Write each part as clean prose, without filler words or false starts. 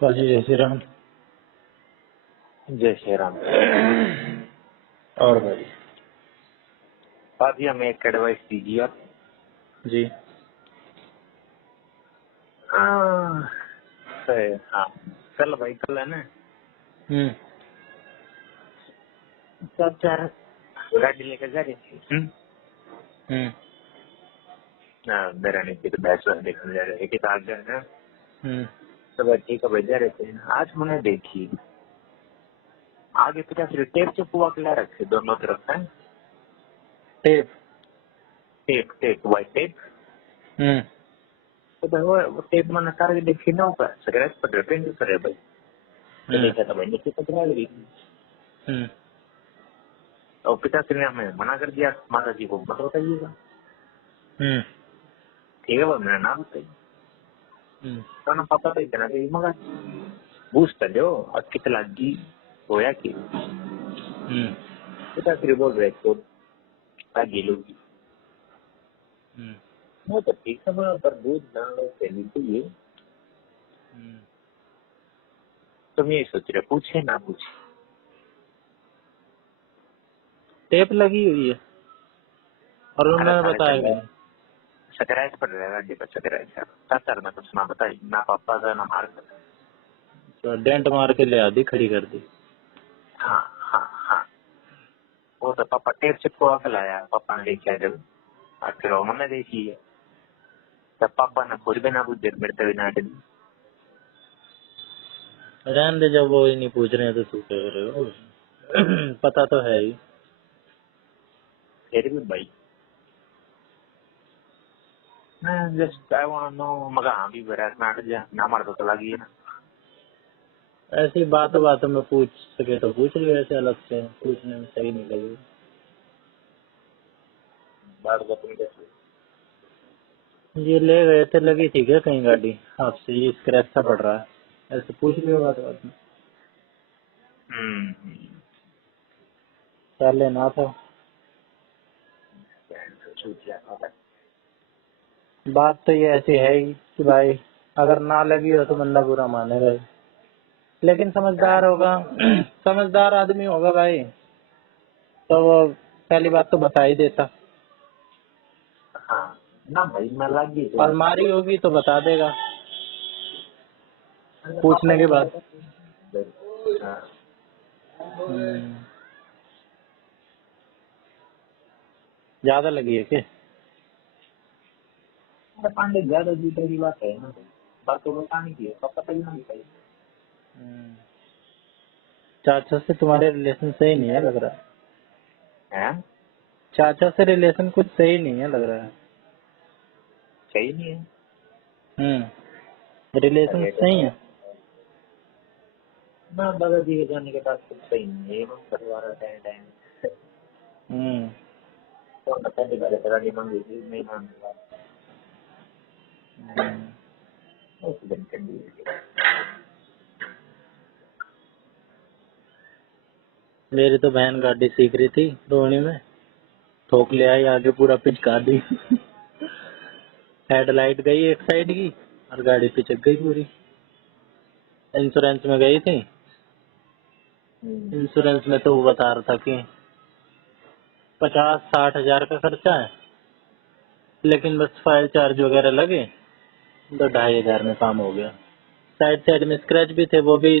बाजी जय श्री राम। जय श्री राम। और भाई भाभी हमें एक एडवाइस दीजिए आप। जी। हाँ कल भाई कल है ना सब चार गाड़ी लेकर जा रहे थे। मेरा नीचे तो बैच देखने जा रहे थे आगे है ना। तो बच्चे का भेजा रहे थे। आज मैंने देखी आगे पीछे सिर्फ टेप चुपवा के ला रखे दोनों तरफ है। Tape tape tape white tape. तो भाई वो टेप मैंने सारे देखी ना ऊपर स्क्रैच पड़ रहे पेंट कर रहे भाई। तो देखा था भाई नीचे पकड़ा गई। और पिताश्री ने हमें मना कर दिया माता जी को मत बताइएगा। ठीक है वो मेरा नाम बताइए तो ना पापा तो इतना भी मगा पूछता जो और कितना लगी होया कि पिताश्री बोल रहे तो आगे लोगी वो तो ठीक है पर दूध ना लो पहले तो ये तुम ये सोच रहे पूछे ना पूछे। टेप लगी हुई है और उन्होंने बताया भी नहीं। सकराइज पड़ रहा है गाड़ी पर सकराइज सर ने कुछ ना बताई ना पापा का ना मार का। तो डेंट मार के ले आदी खड़ी कर दी। हाँ हाँ हाँ वो तो पापा टेप चिपकवा के लाया पापा ने लेके आया जब और फिर वो मैंने देखी है तब पापा ने खुद भी ना पूछ मेरे तभी ना डरी। रहने दे, जब वो ही नहीं पूछ रहे हैं तो तू क्या कर रहे हो। पता तो है ही। फिर भी भाई जस्ट आई वांट नो मगर हाँ भी बरात में आट जा ना मार तो लगी है ना। ऐसी बातों बातों में पूछ सके तो पूछ लियो, ऐसे अलग से पूछने में सही नहीं लगे। बात को तुम कैसे ये ले गए थे, लगी थी क्या कहीं गाड़ी आपसे, ये स्क्रैच सा पड़ रहा है, ऐसे पूछ लियो बात बात में। क्या लेना था। बात तो ये ऐसी है ही कि भाई अगर ना लगी हो तो बंदा बुरा मानेगा ही। लेकिन समझदार होगा समझदार आदमी होगा भाई तो वो पहली बात तो बता ही देता। हाँ ना भाई मैं लगी तो अलमारी होगी तो बता देगा पूछने के बाद। ज्यादा लगी है क्या। पांडे ज्यादा जीते की बात है ना बात तो बतानी की है तो पता ही नहीं चाहिए। चाचा से तुम्हारे रिलेशन सही नहीं है लग रहा है। हैं चाचा से रिलेशन कुछ सही नहीं है लग रहा है। सही नहीं है। रिलेशन अरे सही है। ना दादाजी के जाने के बाद कुछ सही नहीं है परिवार टाइम टाइम तो पहली बार तरह नहीं मांगी थी नहीं मांगा उस दिन कर दी। मेरी तो बहन गाड़ी सीख रही थी रोहिणी में, ठोक ले आई आगे पूरा पिचका दी। हेडलाइट गई एक साइड की और गाड़ी पिचक गई पूरी। इंश्योरेंस में गई थी। इंश्योरेंस में तो वो बता रहा था कि 50-60 हजार का खर्चा है, लेकिन बस फाइल चार्ज वगैरह लगे तो 2,500 में काम हो गया। साइड साइड में स्क्रैच भी थे, वो भी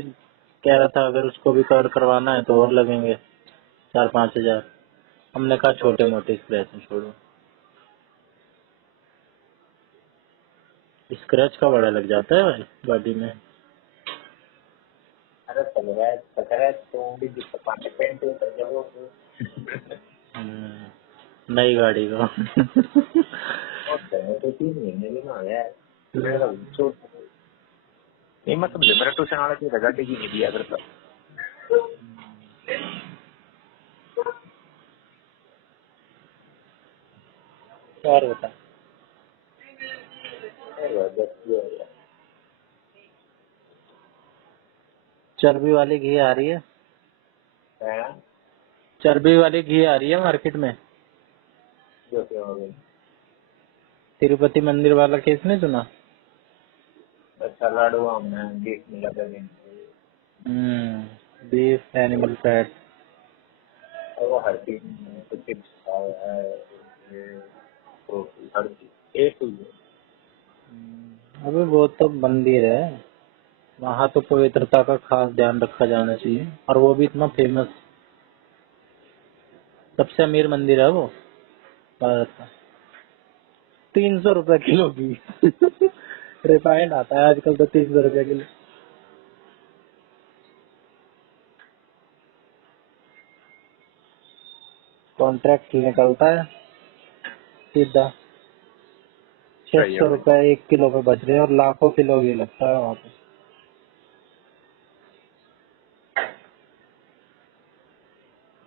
कह रहा था अगर उसको भी कवर करवाना है तो और लगेंगे 4-5 हजार। हमने कहा छोटे मोटे स्क्रैच में छोड़ो, स्क्रैच का बड़ा लग जाता है भाई गाड़ी में। अरे चल रहा है पकड़ा है तो भी दिक्कत पाने पेंट कर जब नई गाड़ी का। और तो 3 महीने में आ गया है मेरा छोट नहीं मतलब मेरा ट्यूशन वाला की गाड़ी की नहीं दिया करता। और बता, चर्बी वाली घी आ रही है, चर्बी वाली घी आ रही है मार्केट में। तिरुपति मंदिर वाला केस नहीं सुना। सलाड हुआ हमने बीफ में लगा देंगे। Beef animal fat. और वो हर चीज में तो चिप्स खाया है, ये प्रोटीन हर चीज एक ही है। अबे वो तो मंदिर है, वहाँ तो पवित्रता का खास ध्यान रखा जाना चाहिए, और वो भी इतना फेमस, सबसे अमीर मंदिर है वो भारत का। 300 रुपए किलो की रिफाइंड आता है आजकल तो 300 रुपए किलो। कॉन्ट्रैक्ट निकलता है सीधा 600 रुपए 1 किलो पे बच रहे हैं, और लाखों किलो भी लगता है वहाँ पे।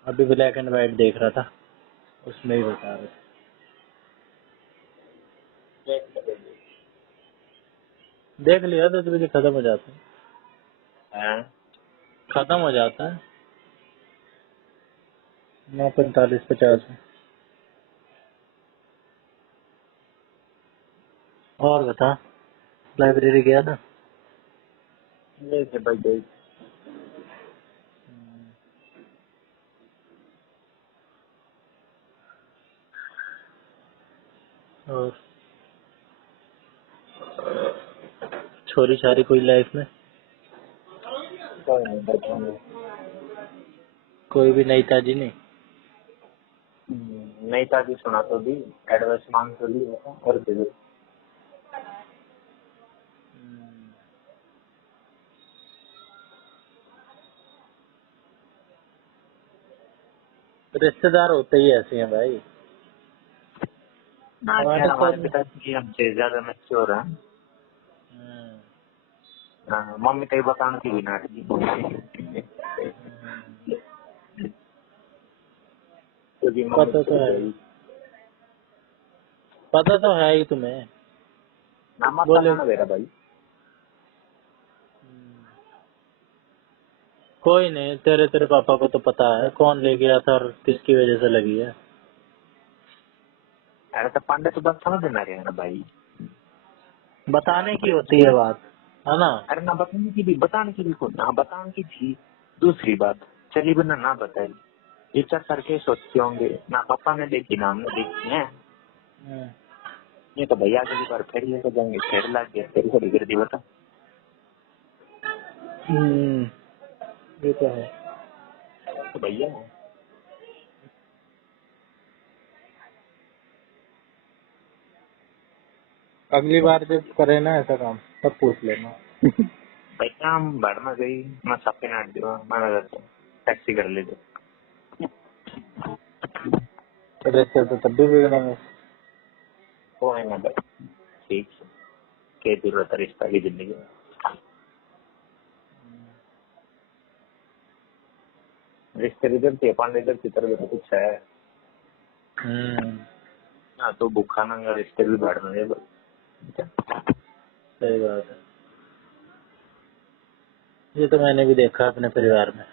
अभी ब्लैक एंड व्हाइट देख रहा था, उसमें ही बता रहे थे। देख लिया 10 बजे खत्म हो जाता है, खत्म हो जाता है 9:45-50 में। और बता, लाइब्रेरी गया था? नहीं थे भाई गई। और छोरी छारी कोई लाइफ में? कोई भी नई ताजी नहीं? नहीं ताकि सुना तो दी, एडवाइस मांग तो ली और दे दो। रिश्तेदार होते ही ऐसे हैं भाई। ना खैर हमारे पिताजी हमसे ज्यादा मैच्योर हैं। मम्मी कई बताने की भी ना थी। पता तो है, पता तो है ही तुम्हें। बोले ना मेरा भाई। कोई नहीं, तेरे पापा को तो पता है कौन ले गया था और किसकी वजह से लगी है। अरे तो पांडे तो बात समझ में रहे ना भाई, बताने की होती है बात, है ना? अरे ना बताने की भी को ना बताने की थी। दूसरी बात चली बिना ना बताई, विचार करके सोचते होंगे ना पापा ने देखी ना हमने देखी है। ये तो भैया अगली बार फिर लेकर जाएंगे, फिर लग गया फिर थोड़ी कर दी बता। ये तो है। तो भैया अगली बार जब करे ना ऐसा काम तब पूछ लेना। भैया हम बाढ़ में गई, मैं सबके नाट दिया मैं टैक्सी कर ले दो। रिश्ते तो तब भी बिगड़ेंगे। वो है ना भाई, ठीक है, क्या जरूरत है रिश्ता की जिंदगी में। रिश्ते रिजल्ट थे पांडे इधर की तरफ कुछ है ना, तो भूखा नंगा रिश्ते भी बढ़ रहे हैं। सही बात है, ये तो मैंने भी देखा अपने परिवार में।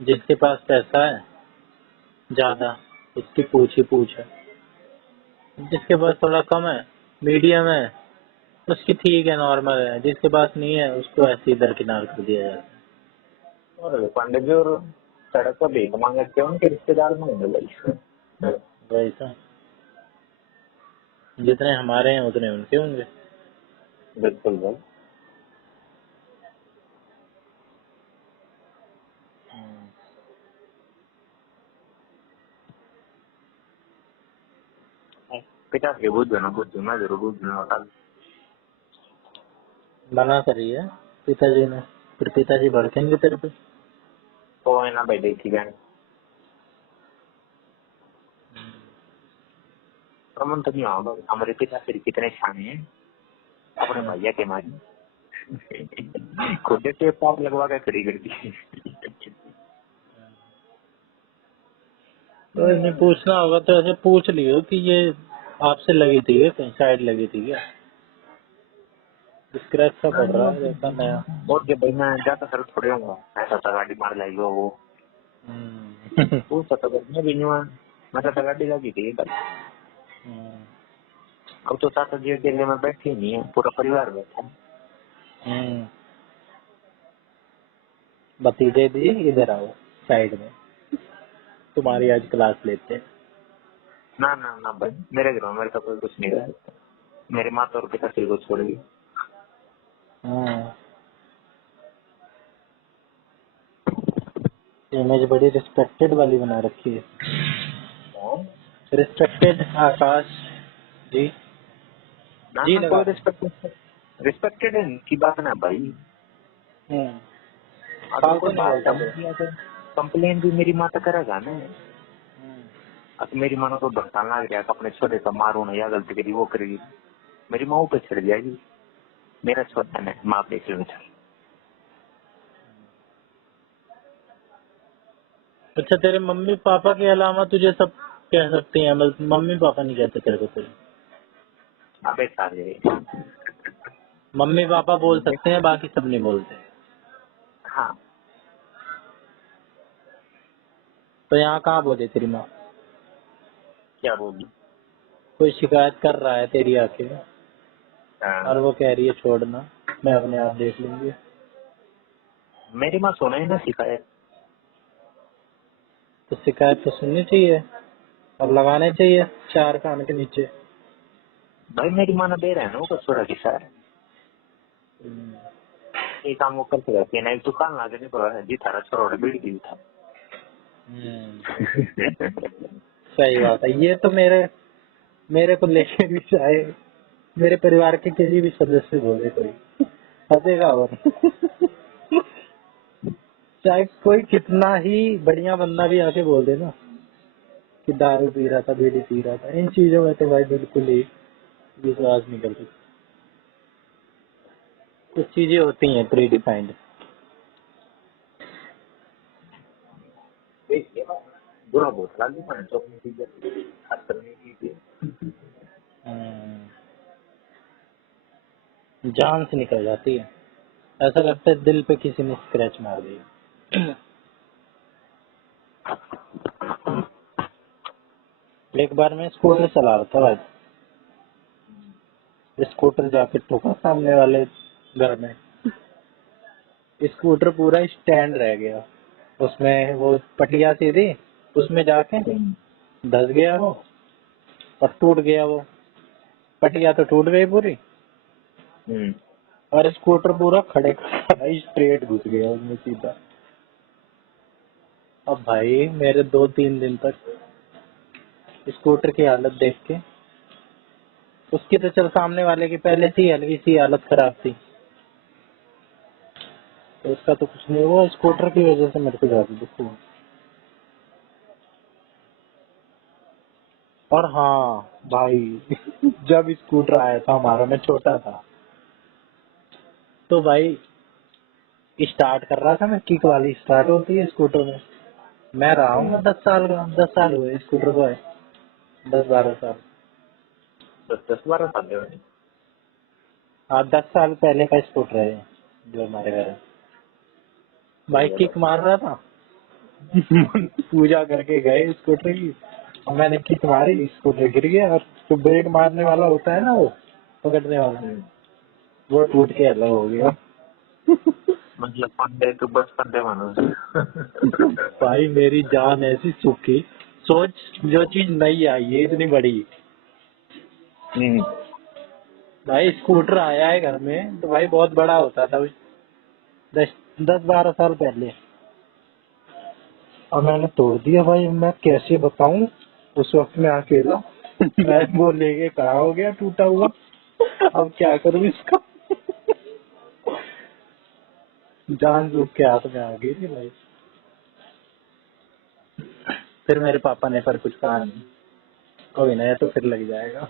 जिसके पास पैसा है ज्यादा, उसकी पूछ ही पूछ है। जिसके पास थोड़ा कम है, मीडियम है, उसकी ठीक है, नॉर्मल है। जिसके पास नहीं है उसको ऐसे ही दरकिनार कर दिया जाता है। और पांडे जी और सड़क पर भीख मांगे थे उनके रिश्तेदार में होंगे भाई। वैसा जितने हमारे हैं उतने उनके होंगे। बिल्कुल भाई। पिता के बुझ ना मैं जरूर बुझना होता। मना करी है पिताजी ने, फिर पिताजी भड़केंगे तेरे पे। तो है ना भाई, देखी गए प्रमन तो नहीं होगा। हमारे पिता फिर कितने शान हैं अपने भैया के मारी खुद से पाप लगवा कर खड़ी कर दी। तो इन्हें पूछना होगा तो ऐसे पूछ लियो कि ये आपसे लगी थी क्या, कहीं साइड लगी थी क्या? स्क्रैच सा पड़ रहा है देखा नया। और के भाई मैं ज्यादा सर थोड़े होगा ऐसा था गाड़ी मार लाएगा वो पूछता तो मैं भी नहीं हुआ। मैं तो गाड़ी लगी थी कल। अब तो चाचा जी अकेले में बैठे नहीं है, पूरा परिवार बैठा है। हम्म। भतीजे जी इधर आओ साइड में, तुम्हारी आज क्लास लेते हैं। ना ना ना भाई, मेरे घर में मेरे का कोई कुछ नहीं रहा। मेरी माँ तो और पिता श्री को छोड़ गई। हाँ, इमेज बड़ी रिस्पेक्टेड वाली बना रखी है। रिस्पेक्टेड आकाश जी। ना जी ना, लगा कोई दो। रिस्पेक्टेड की बात ना भाई। अगर फालतू कोई नहीं बात बोलता समझ कोई। गया तो कंप्लेन भी मेरी माँ तक करेगा ना। अब मेरी माँ को भड़काना लग गया कि अपने छोटे को मारू ना, या गलती करी वो करेगी, मेरी माँ ऊपर चढ़ जाएगी। मेरा छोटा है माँ पे किलोमीटर। अच्छा, तेरे मम्मी पापा के अलावा तुझे सब कह सकती हैं, मतलब मम्मी पापा नहीं कहते तेरे को तुझे? अबे साले। मम्मी पापा बोल सकते हैं, बाकी सब नहीं बोलते। हाँ, तो यहाँ कहाँ बोले तेरी माँ? क्या बोली? कोई शिकायत कर रहा है तेरी आके और हाँ, वो कह रही है छोड़ना, मैं अपने आप देख लूंगी। मेरी माँ सुना ही ना शिकायत। तो शिकायत तो सुननी चाहिए और लगाने चाहिए चार कान के नीचे। भाई मेरी माँ ने दे रहा है ना वो छोड़ा की सार। ये काम वो करते रहती है ना, एक दुकान ला देने पर जी थारा छोड़ा बीड़ी दी था। सही बात है। ये तो मेरे मेरे को लेके भी चाहे मेरे परिवार के किसी भी सदस्य बोले कोई हंसेगा। और चाहे कोई कितना ही बढ़िया बंदा भी आके बोल दे ना कि दारू पी रहा था, बीड़ी पी रहा था, इन चीजों में तो भाई बिल्कुल ही विश्वास नहीं कर सकते। कुछ चीजें होती हैं प्री डिफाइंड। बुरा बहुत लगी मैंने तो अपनी चीजें खास करने की थी। जान से निकल जाती है, ऐसा लगता है दिल पे किसी ने स्क्रैच मार दिया। एक बार मैं स्कूटर चला रहा था भाई, स्कूटर जाके ठोका सामने वाले घर में। स्कूटर पूरा स्टैंड रह गया, उसमें वो पटिया सी थी, उसमें जाके धस गया वो और टूट गया वो। पटिया तो टूट गई पूरी और स्कूटर पूरा खड़े खड़ा स्ट्रेट घुस गया उसमें सीधा। अब भाई मेरे 2-3 दिन तक स्कूटर की हालत देख के, उसकी तो चल सामने वाले की पहले से ही हल्की सी हालत खराब थी, तो उसका तो कुछ नहीं हुआ, स्कूटर की वजह से मेरे को ज्यादा दुख हुआ। और हाँ भाई, जब स्कूटर आया था हमारा, मैं छोटा था, तो भाई स्टार्ट कर रहा था मैं, किक वाली स्टार्ट होती है स्कूटर में। मैं रहा हूँ 10 साल का, 10 साल हुए स्कूटर को है, 10-12 साल। 10-12 साल के। हाँ, 10 साल पहले का स्कूटर है जो हमारे घर है। भाई किक मार रहा था। पूजा करके गए स्कूटर की और मैंने किक मारी, स्कूटर गिर गया और जो ब्रेक मारने वाला होता है ना, वो पकड़ने वाला, वो टूट के अलग हो गया। मतलब पंडे तो बस पंडे मानो। भाई मेरी जान ऐसी सूखी, सोच जो चीज नहीं आई है इतनी बड़ी। भाई स्कूटर आया है घर में तो भाई बहुत बड़ा होता था, 10-12 साल पहले, और मैंने तोड़ दिया भाई। मैं कैसे बताऊं, उस वक्त मैं अकेला। मैं वो लेके खड़ा हो गया टूटा हुआ, अब क्या करूं इसका। जान सूख के हाथ में आ गई थी भाई। फिर मेरे पापा ने पर कुछ कहा नहीं, कोई ना, तो फिर लग जाएगा।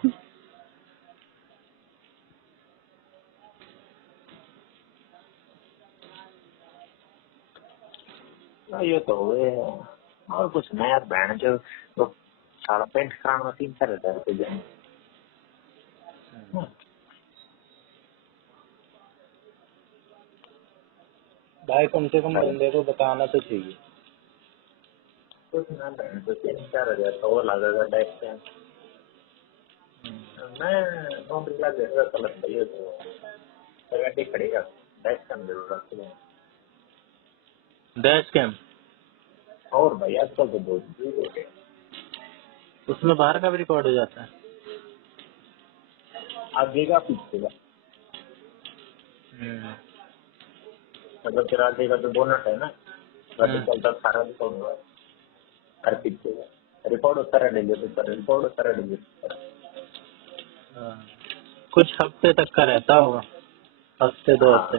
ये तो हुए और कुछ नहीं यार। बहन जो तो सारा पेंट कराना 3-4 हजार रुपये देने। भाई कम से कम बंदे को बताना तो चाहिए। कुछ ना बहन तो 3-4 हजार तो वो लगेगा डायरेक्ट से। मैं नौकरी लग गया तो लग गई तो गाड़ी खड़ेगा। डैश कैम जरूर रखते हैं। डैश कैम और भाई आजकल तो बहुत दूर हो गए। उसमें बाहर का भी रिकॉर्ड हो जाता है। आगे का पीछे का, मतलब तेरा आगे का तो बोनट है ना, गाड़ी चलता सारा रिकॉर्ड हुआ है। और पीछे का रिकॉर्ड होता रहा, डिलीट होता रहा, रिकॉर्ड होता रहा, डिलीट होता रहा। कुछ हफ्ते तक का रहता होगा, हफ्ते 2 हफ्ते।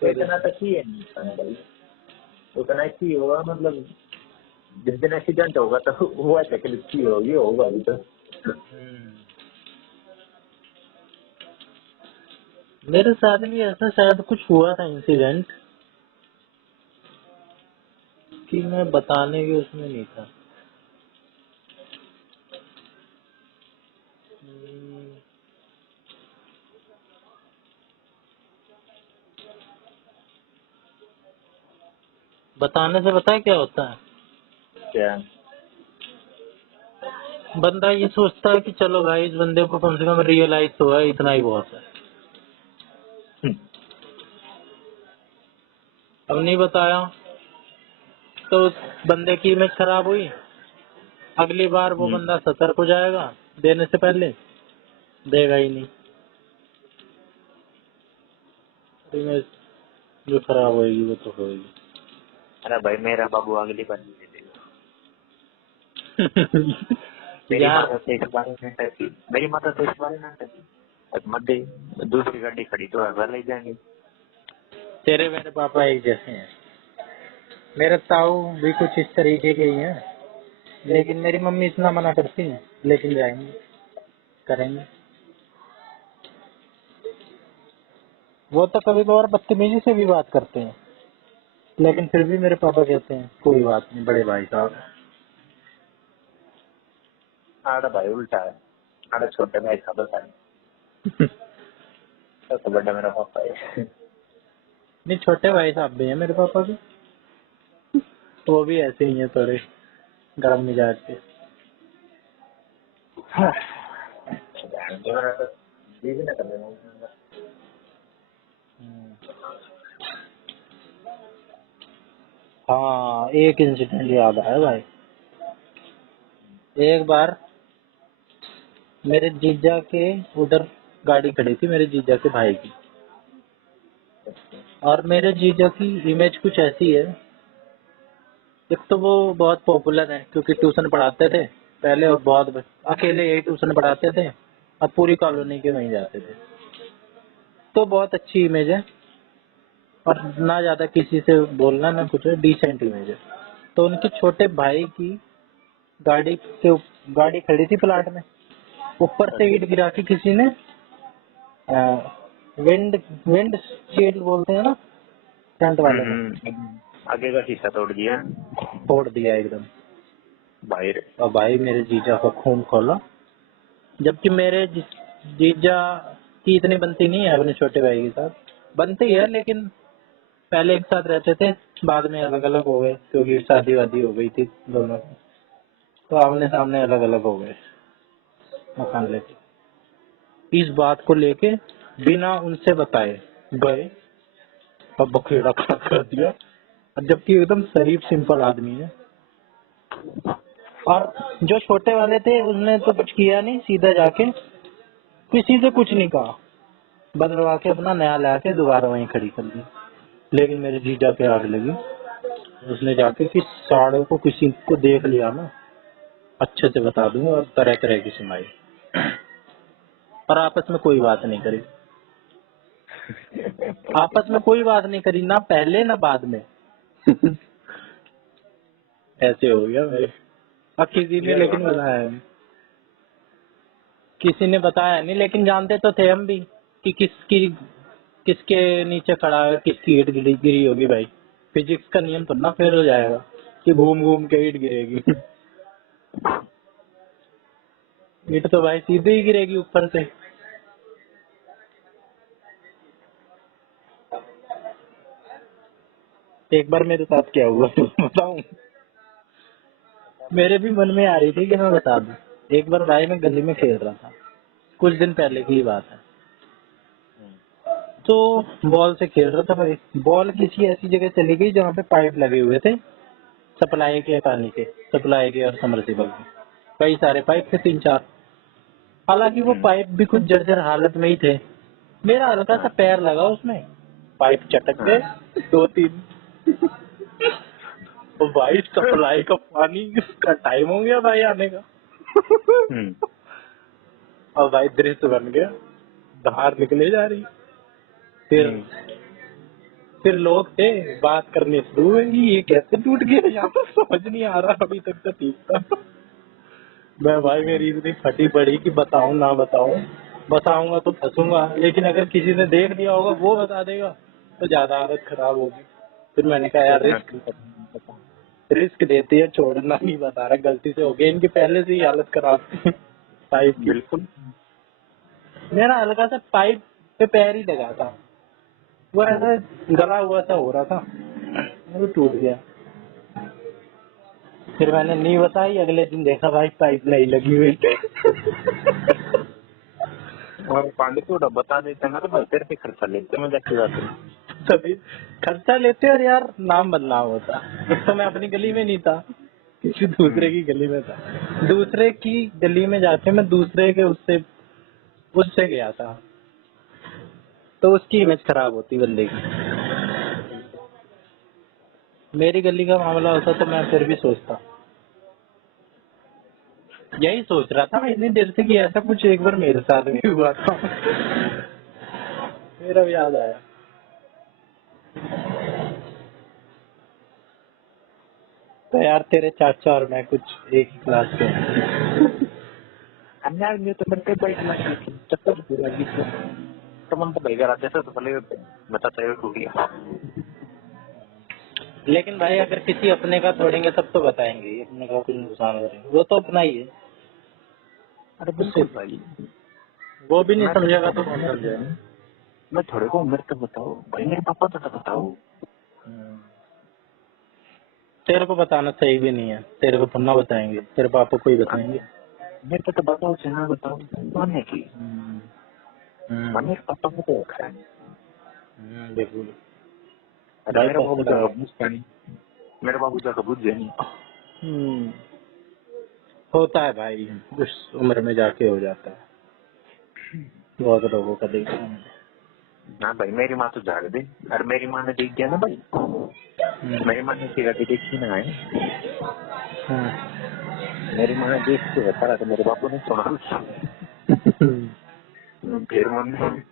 तो इतना तक ही है नहीं भाई, उतना ही होगा। मतलब जिस दिन एक्सीडेंट होगा तो हुआ तकलीफ की होगी, होगा अभी तो। मेरे साथ भी ऐसा शायद कुछ हुआ था इंसिडेंट कि मैं बताने के उसमें नहीं था। बताने से पता है क्या होता है? क्या? बंदा ये सोचता है कि चलो भाई इस बंदे को कम से कम रियलाइज तो है, इतना ही बहुत है। अब नहीं बताया तो उस बंदे की इमेज खराब हुई, अगली बार वो बंदा सतर्क हो जाएगा, देने से पहले देगा ही नहीं। इमेज जो खराब होगी वो तो होगी। अरे भाई मेरा बाबू अगली बार नहीं देगा। मेरी माता से इस बारे में टकी, मेरी माता तो इस बारे में टकी, अब मत दे, दूसरी गाड़ी खड़ी तो घर ले जाएंगे। तेरे मेरे पापा एक जैसे हैं। मेरे ताऊ भी कुछ इस तरीके के ही हैं, लेकिन मेरी मम्मी इतना मना करती है, लेकिन जाएंगे, करेंगे। वो तो कभी कभार बदतमीजी से भी बात करते हैं, लेकिन फिर भी मेरे पापा कहते हैं कोई बात नहीं बड़े भाई साहब। आड़ा भाई उल्टा है, आड़ा छोटे भाई साहब है, सबसे बड़ा मेरा पापा है। नहीं, छोटे भाई साहब भी हैं मेरे पापा के, वो भी ऐसे ही हैं, थोड़े गर्म मिजाज के। हाँ, एक इंसिडेंट याद आया भाई। एक बार मेरे जीजा के उधर गाड़ी खड़ी थी, मेरे जीजा के भाई की, और मेरे जीजा की इमेज कुछ ऐसी है। एक तो वो बहुत पॉपुलर है क्योंकि ट्यूशन पढ़ाते थे पहले, और बहुत अकेले यही ट्यूशन पढ़ाते थे, अब पूरी कॉलोनी के वहीं जाते थे। तो बहुत अच्छी इमेज है, और ना ज्यादा किसी से बोलना ना कुछ, डिसेंट इमेज है। तो उनके छोटे भाई की गाड़ी के गाड़ी खड़ी थी प्लाट में, ऊपर से ईंट गिरा के किसी ने विंड विंड शील्ड बोलते हैं ना, फ्रंट वाले में, आगे का शीशा तोड़ दिया, तोड़ दिया एकदम भाई रे। और भाई मेरे जीजा का खून खोला। जबकि मेरे जीजा की इतनी बनती नहीं है अपने छोटे भाई के साथ, बनती है लेकिन पहले एक साथ रहते थे, बाद में अलग अलग हो गए क्योंकि शादी वादी हो गई थी दोनों की, तो आमने सामने अलग अलग हो गए मकान लेके। इस बात को लेके बिना उनसे बताए गए और बखेड़ा खड़ा कर दिया, और जबकि एकदम शरीफ सिंपल आदमी है। और जो छोटे वाले थे उसने तो कुछ किया नहीं, सीधा जाके किसी से कुछ नहीं कहा, बनवा के अपना नया ला के दोबारा वहीं खड़ी कर दी। लेकिन मेरे जीजा के आग लगी, उसने जाके कि साड़ों को किसी को देख लिया ना अच्छे से बता दूंगा, और तरह तरह की सुनाई। और आपस में कोई बात नहीं करी, आपस में कोई बात नहीं करी, ना पहले ना बाद में। ऐसे हो गया मेरे। और किसी ने लेकिन बताया नहीं, किसी ने बताया नहीं, लेकिन जानते तो थे हम भी कि किसके नीचे खड़ा है, किसकी ईट गिरी गिरी होगी भाई। फिजिक्स का नियम तो ना फेल हो जाएगा कि घूम घूम के ईट गिरेगी। ईट तो भाई सीधे ही गिरेगी ऊपर से। एक बार मेरे साथ क्या हुआ बताऊं? मेरे भी मन में आ रही थी कि मैं बता दूं। एक बार भाई मैं गली में खेल रहा था, कुछ दिन पहले की ही बात है। तो बॉल से खेल रहा था भाई, बॉल किसी ऐसी जगह चली गई जहाँ पे पाइप लगे हुए थे, सप्लाई के पानी के, सप्लाई के और समर्सिबल के, कई सारे पाइप थे, 3-4। हालांकि वो पाइप भी कुछ जर्जर हालत में ही थे। मेरा हल्का सा पैर लगा उसमें, पाइप चटक गए 2-3। तो भाई सप्लाई का पानी का टाइम हो गया भाई आने का। और भाई दृश्य बन गया, बाहर निकले जा रही। फिर लोग थे, बात करने शुरू हुए कि ये कैसे टूट गया, यहाँ पर समझ नहीं आ रहा, अभी तक तो ठीक था। मैं भाई मेरी इतनी फटी पड़ी कि बताऊं ना बताऊं, बताऊंगा तो फंसूंगा, लेकिन अगर किसी ने देख लिया होगा वो बता देगा तो ज्यादा हालत खराब होगी। फिर मैंने कहा यार रिस्क देती है, छोड़ना नहीं, बता रहा गलती से हो गई, इनकी पहले से ही हालत खराब थी पाइप की। बिल्कुल। मेरा हल्का सा पाइप पे पैर ही लगा था, वो ऐसा गला हुआ सा हो रहा था, वो टूट गया। फिर मैंने नहीं बताई, अगले दिन देखा भाई पाइप नहीं लगी हुई थी। और पानी थोड़ा बता देते ना तो मैं तेरे पे खर्चा लेते, मजाक की बात है। तभी खर्चा लेते और यार नाम बदनाम होता। एक तो मैं अपनी गली में नहीं था, किसी दूसरे की गली में था, दूसरे की गली में जाके मैं दूसरे के उससे उससे गया था, तो उसकी इमेज खराब होती बंदे की। मेरी गली का मामला होता तो मैं फिर भी सोचता, यही सोच रहा था इतनी देर से कि ऐसा कुछ एक बार मेरे साथ भी हुआ था। फिर अब याद आया। तो यार तेरे चाचा और मैं कुछ एक ही क्लास के हैं। अन्याय में तो बनते बैठ लगी थी, चक्कर भी लगी थी, तो मन तो बैठा रहते थे, तो पहले बता चाहिए टूट गया। लेकिन भाई अगर किसी अपने का तोड़ेंगे तब तो बताएंगे, अपने का कुछ नुकसान हो जाएगा, वो तो अपना ही है। अरे बिल्कुल भाई, वो भी नहीं मैं समझेगा तो कौन समझेगा। मैं थोड़े को उम्र तो बताओ भाई, मेरे पापा तो बताओ। तेरे को बताना सही भी नहीं है, तेरे को थोड़ा बताएंगे, तेरे पापा को ही बताएंगे। मेरे तो बताओ चाहे बताओ, मानने की मेरे पापा को तो रखा है। बिल्कुल। अरे मेरा बाबू तो बुझता नहीं, मेरे बाबू तो बुझे नहीं। होता है भाई, उस उम्र में जाके हो जाता है, बहुत लोगों का देखा है मैंने। हाँ भाई, मेरी माँ तो जाग दे, और मेरी माँ ने देख दिया ना भाई, मेरी माँ ने सिरा देखी ना है, मेरी माँ ने देख के बता तो मेरे बापू ने सुना। फिर मन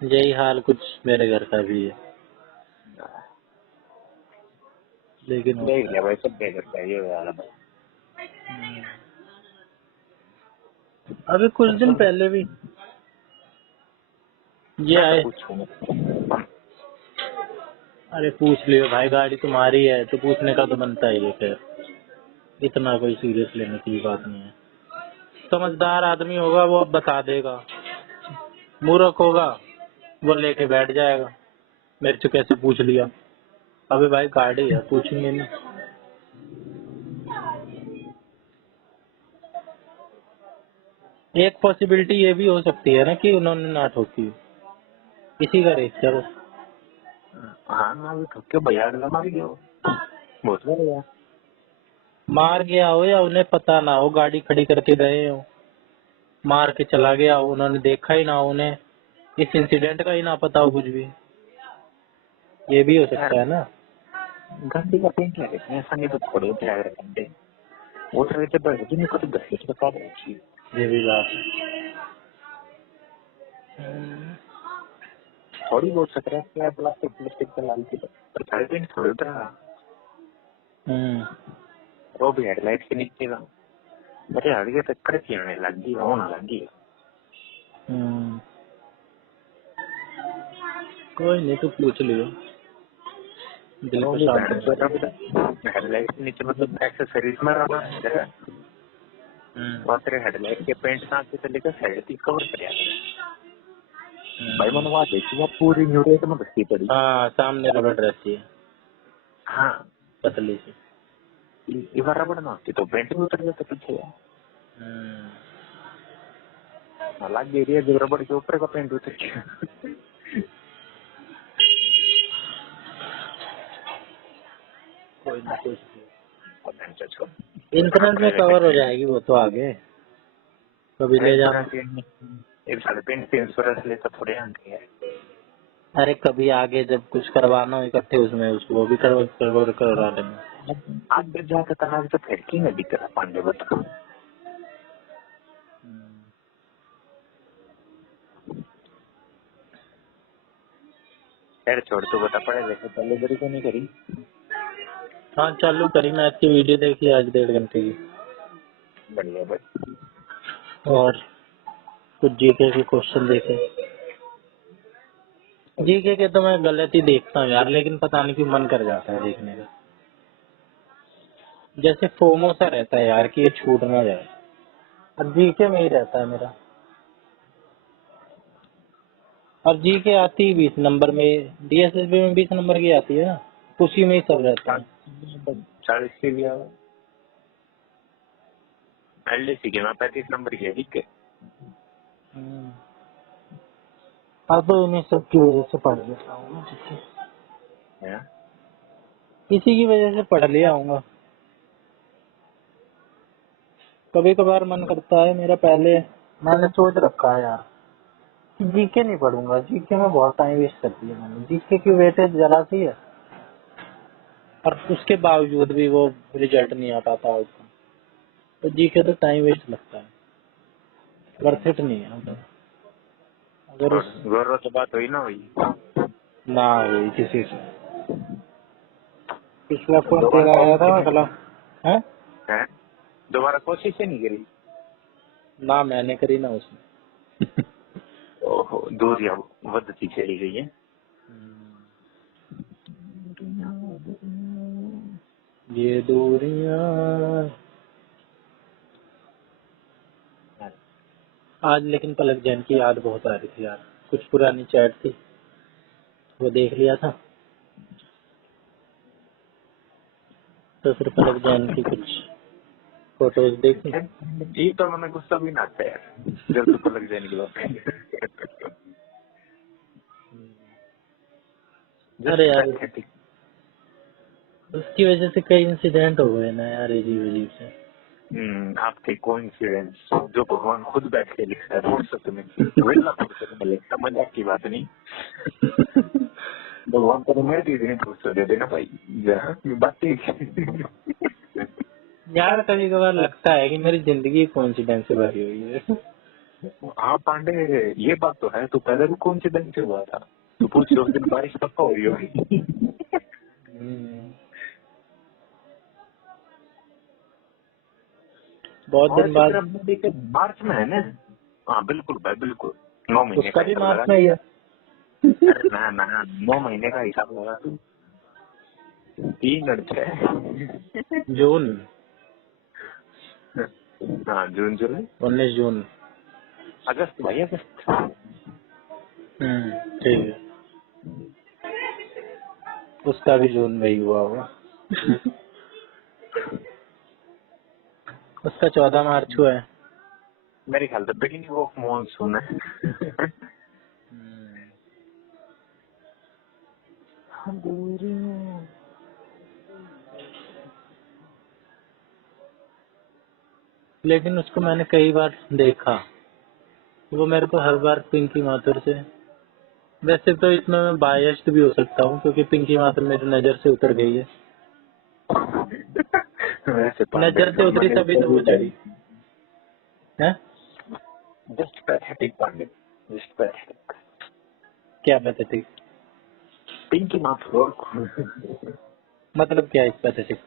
यही हाल कुछ मेरे घर का भी है, लेकिन देख लिया भाई, सब देख करता है ये वाला भाई। अभी कुछ दिन पहले भी ये आए। अरे पूछ लियो भाई, गाड़ी तुम्हारी है तो पूछने का तो बनता ही है, फिर इतना कोई सीरियस लेने की बात नहीं है। समझदार आदमी होगा वो अब बता देगा, मूर्ख होगा वो लेके बैठ जाएगा, मेरे से कैसे पूछ लिया। अबे भाई गाड़ी है, पूछेंगे नहीं। एक पॉसिबिलिटी ये भी हो सकती है ना कि उन्होंने ना ठोकी, इसी का रेस चलो। हाँ ना, वो ठोके भैया मार गया, बहुत बढ़िया। मार गया हो या उन्हें पता ना हो, गाड़ी खड़ी करके गए हो, मार के चला गया हो, उन्होंने देखा ही ना हो, उन्हें इस इंसिडेंट का ही ना पता हो कुछ भी, ये भी हो सकता है ना। गाड़ी का पेंट लगे थे, ऐसा नहीं तो थोड़े ड्राइवर करते वो तरह से बढ़ गई, को तो घर से बता रही। ये भी बात है। थोड़ी बहुत सकरा है, प्लास्टिक प्लास्टिक का लाल थी, पर सारे पेंट थोड़े उतरा, वो भी हेडलाइट के नीचे का मेरे आगे तक करती आने लग गई, होने लग गई। कोई नहीं, तो पूछ लियो, दिल को शांत कर। हेडलाइट के नीचे मतलब एक्सेसरीज में रहा है, और तेरे हेडलाइट के पेंट साथ से लेकर साइड तक कवर कर भाई। मैंने वहाँ देखी, वो पूरी न्यूडल में बस्ती पड़ी। हाँ सामने रबड़ रहती है, हाँ पतली सी। इधर रबड़ ना होती तो पेंट भी उतर जाता पीछे। लग गई रही है जो रबड़ के ऊपर का पेंट उतर गया। कोई ना कुछ पता नहीं चलो। इंटरनेट में कवर हो जाएगी वो तो आगे, कभी ले जाना। एक 350 ले तो थोड़े आते हैं। अरे कभी आगे जब कुछ करवाना हो इकट्ठे उसमें उसको वो भी करवा लेंगे। आज जाकर तनाव तो फिर की नहीं दिक्कत पांडे बता। खैर छोड़, तो बता पड़े जैसे पहले बड़ी को नहीं करी। हाँ चालू करी, मैथ की वीडियो देखी आज 1.5 घंटे की, बढ़िया भाई। और कुछ जीके के क्वेश्चन देखे। जीके के तो मैं गलत ही देखता हूँ यार, लेकिन पता नहीं क्यों मन कर जाता है देखने का। जैसे फोमो सा रहता है यार कि ये छूट ना जाए, और जीके में ही रहता है मेरा। और जीके आती ही 20 नंबर में, डीएसएसबी में 20 नंबर की आती है ना, उसी में ही सब रहता है। 40 के लिया एलडीसी के मैं 35 नंबर की है। ठीक है, अब तो इन्हीं सब की वजह से पढ़ लेता हूँ, इसी की वजह से पढ़ लिया हूँ। कभी कभार मन करता है मेरा, पहले मैंने सोच रखा है यार कि जीके नहीं पढ़ूंगा, जीके में बहुत टाइम वेस्ट कर दिया मैंने, जीके की वेटेज जरा सी है और उसके बावजूद भी वो रिजल्ट नहीं आ पाता आउटकम। तो जीके तो टाइम वेस्ट लगता है, वर्थ इट नहीं है। अगर उस गौरव से बात हुई ना हुई ना हुई किसी से, पिछला फोन दोबारा तेरा आया था कोशिश अगला है, दोबारा कोशिश ही नहीं करी। ना मैंने करी ना उसने। ओहो, दूरियां बढ़ती चली गई है। ये दूरियां। आज लेकिन पलक जैन की याद बहुत आ रही थी यार, कुछ पुरानी चैट थी वो देख लिया था, तो फिर पलक जैन की कुछ फोटोज देखी। ये तो मैंने गुस्सा भी ना आता यार जब तो पलक जाने की बात। अरे यार उसकी वजह से कई इंसिडेंट हो गए ना यार, अजीब अजीब से। आपके कोइंसिडेंस जो भगवान खुद बैठ के लिखता है फुर्सत में, वेला फुर्सत में लिखता, मजाक की बात नहीं। भगवान को तो मैं इतनी फुर्सत दे देना भाई, जहाँ बात यार कभी कभार लगता है कि मेरी जिंदगी कोइंसिडेंस से भरी हुई है। हाँ पांडे, ये बात तो है, तू पहले भी कोइंसिडेंस से हुआ था। तू पूछ उस दिन बारिश पक्का हो रही होगी। बहुत दिन बाद। मार्च में है ना? हाँ बिल्कुल भाई बिल्कुल, 9 महीने उसका का भी हिसाब मार्च लगा। में ही है। अरे ना ना, 9 महीने का हिसाब लगा तू। 3 और 6 जून। हाँ जून जुलाई 19 जून। अगस्त भाई, अगस्त। ठीक है, उसका भी जून में ही हुआ होगा। उसका 14 मार्च हुआ है। मेरे ख्याल से बिगिनिंग ऑफ मॉनसून है। लेकिन उसको मैंने कई बार देखा, वो मेरे को हर बार पिंकी माथुर से, वैसे तो इसमें मैं बायस्ड भी हो सकता हूँ क्योंकि पिंकी माथुर मेरी नजर से उतर गई है। वैसे नजर से उतरी तभी तो वो चढ़ी है। Just pathetic Pandey, just pathetic. क्या पैथेटिक? पिंकी माथुर मतलब क्या है पैथेटिक?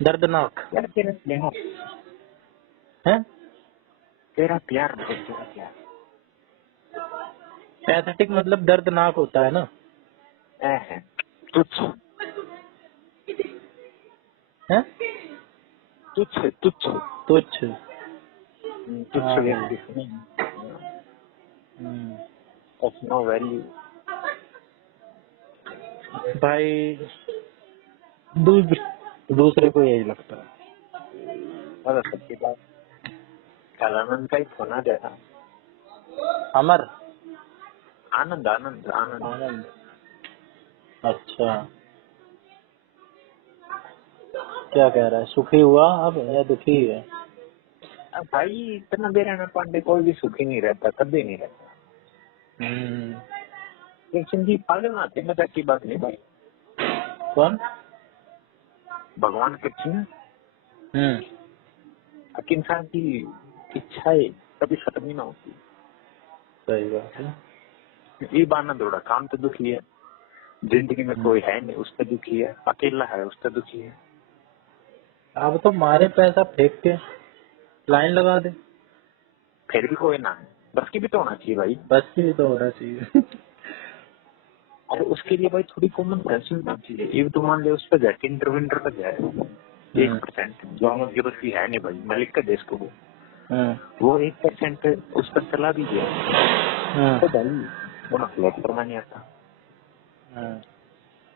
दर्दनाक यार, तेरा प्यार, है। तेरा प्यार भाई, तेरा प्यार। पैथेटिक मतलब दर्दनाक होता है ना। है तुच्छ, है तुच्छ तुच्छ तुच्छ। तुच्छ व्यक्ति ऑफ नो वैल्यू। भाई दूसरे को यही लगता है। अरे सबके पास कल आनंद का ही फोन आ गया था। अमर आनंद आनंद आनंद आनंद, अच्छा क्या कह रहा है, सुखी हुआ अब या दुखी है? अब भाई इतना देर पांडे कोई भी सुखी नहीं रहता, कभी नहीं रहता। लेकिन जी पागल ना थे, मजाक की बात नहीं भाई। कौन? भगवान के चिन्ह कि इंसान की इच्छाएं कभी खत्म ही ना होती। सही बात है। ये बाना दौड़ा काम तो दुखी है, जिंदगी में कोई है नहीं उस पर दुखी है, अकेला है उस पर दुखी है। अब तो मारे पैसा फेंक के लाइन लगा दे। फिर भी कोई ना, बस की भी तो होना चाहिए भाई। बस की भी तो होना चाहिए। और उसके लिए भाई थोड़ी कॉमन सेंस होनी चाहिए। ये तो मान ले उस पर जाए इंटरविंटर पर जाए 1%, जो हम की बस की है नहीं भाई, मलिक का देश को वो 1% उस पर चला भी गया तो भाई वो ना फ्लैट करना नहीं आता,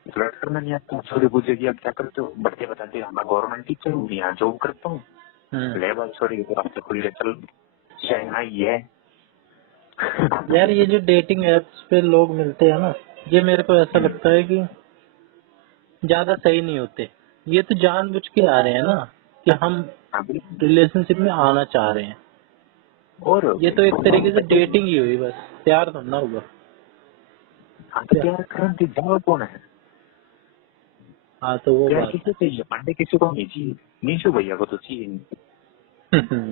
फ्लैट करना नहीं आता। छोरी पूछेगी आप क्या करते हो, बढ़ के बताते हैं मैं गवर्नमेंट टीचर हूँ, यहाँ जॉब करता हूँ। ले बात छोरी तो रास्ते खुल गए, चल चाइना ये है। यार ये जो डेटिंग एप्स पे लोग मिलते हैं ना, ये मेरे को ऐसा लगता है कि ज्यादा सही नहीं होते। ये तो जानबूझ के आ रहे हैं ना कि हम रिलेशनशिप में आना चाह रहे हैं, और ये तो एक तरीके से डेटिंग ही हुई, बस प्यार तो ना हुआ। प्यार क्रांति जाओ कौन है? हाँ तो वो प्यार बात किसी चाहिए, पांडे किसी को नहीं चाहिए, नीशू भैया को तो चाहिए।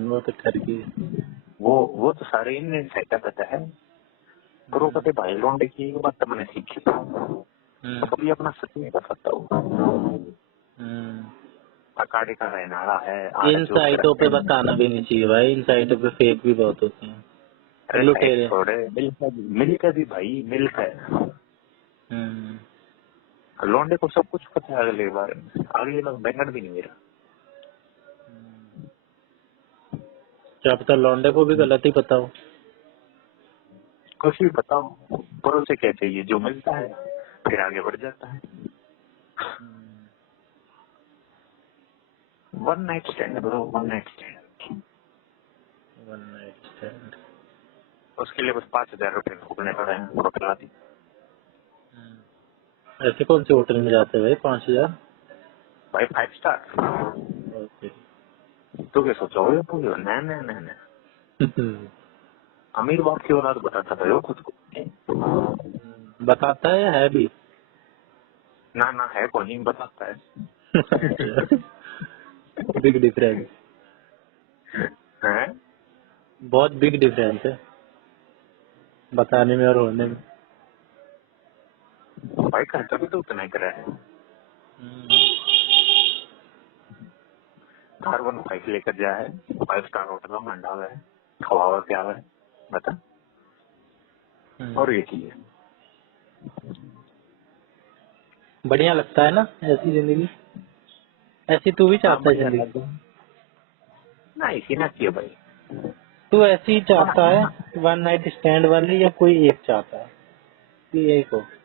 वो तो ठर गई। वो तो सारे इन सेटा पता है, पर वो कहते भाई लौंडे की बात तो मैंने सीखी, कभी अपना सच नहीं कर सकता वो। अकाड़े का रहने वाला है। इन साइटों पे बताना भी नहीं चाहिए भाई, इन साइटों पे फेक भी बहुत होते हैं। अरे लुटेरे छोड़े, मिलकर भी भाई मिलकर लौंडे को सब कुछ पता है अगले बार में, अगले बार बैंगन भी नहीं मेरा। क्या पता लौंडे को भी गलत ही पता हो। कुछ भी बताओ, पर उसे क्या चाहिए, जो मिलता है फिर आगे बढ़ जाता है। One night stand bro, one night stand. One night stand उसके लिए बस 5,000 रुपए फूकने पड़े हैं, होटल आदि। ऐसे कौन से होटल में जाते हैं भाई 5,000? भाई 5 स्टार। तो क्या सोचा हो तू? नहीं अमीर बाप की औलाद बताता था वो खुद को। बताता है भी ना ना है कौन ही बताता है। बिग डिफरेंस है, बहुत बिग डिफरेंस है बताने में और होने में। भाई खर्चा भी तो उतना ही करा है। कार्बन 5 लेकर जा है, 5 स्टार होटल में मंडा हुआ है, खवावा क्या है बता। और ये चीज बढ़िया लगता है ना ऐसी जिंदगी, ऐसी तू भी चाहता है जिंदगी? ना इसी ना चाहिए भाई। तू ऐसी ही चाहता है वन नाइट स्टैंड वाली, या कोई एक चाहता है कि एक हो भाई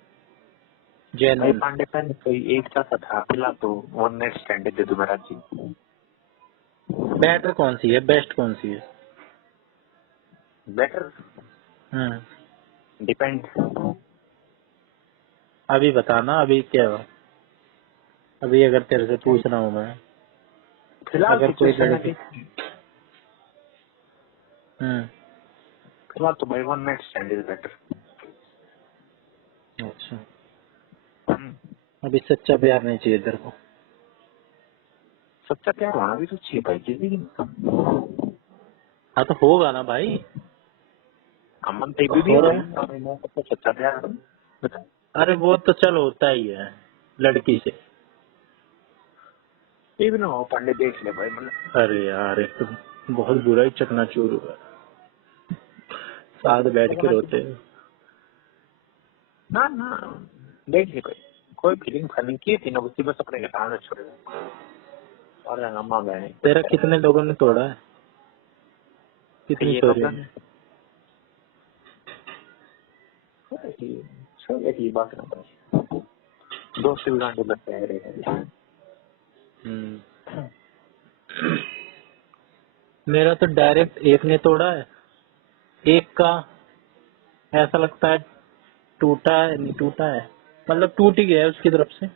जेन्युइन? पांडे का कोई एक चाहता था, फिलहाल तो वन नाइट स्टैंड दे दो मेरा जी। बेटर कौन सी है, बेस्ट कौन सी है? Better depend. अभी बताना, अभी क्या हो? अभी अगर तेरे से पूछ रहा हूँ मैं, फिलहाल अगर कोई सिचुएशन लड़की फिलहाल तो भाई one night stand is better. अच्छा, अभी सच्चा प्यार नहीं चाहिए तेरे को? सच्चा प्यार होना भी तो चाहिए भाई जिंदगी में। हाँ तो होगा ना भाई, अमन तेरी भी हो है रहा है। भाई, तो सच्चा प्यार बता। अरे वो तो चल होता ही है लड़की से। ये भी ना हो पांडे, देख ले भाई मतलब। अरे यार एक तो बहुत बुरा ही चकनाचूर हुआ, साथ बैठ के रोते हैं। ना ना देख ले भाई, कोई फीलिंग फनी की थी ना उसी बस अपने के सामने छोड़ दे। और अम्मा बहन तेरा कितने लोगों ने तोड़ा है, कितनी ये चोरियों ने? छोड़ की बात ना भाई, दोस्त भी गांडे लगते हैं। मेरा तो डायरेक्ट एक ने तोड़ा है, एक का ऐसा लगता है टूटा है, नहीं टूटा है, मतलब टूट ही गया है उसकी तरफ से,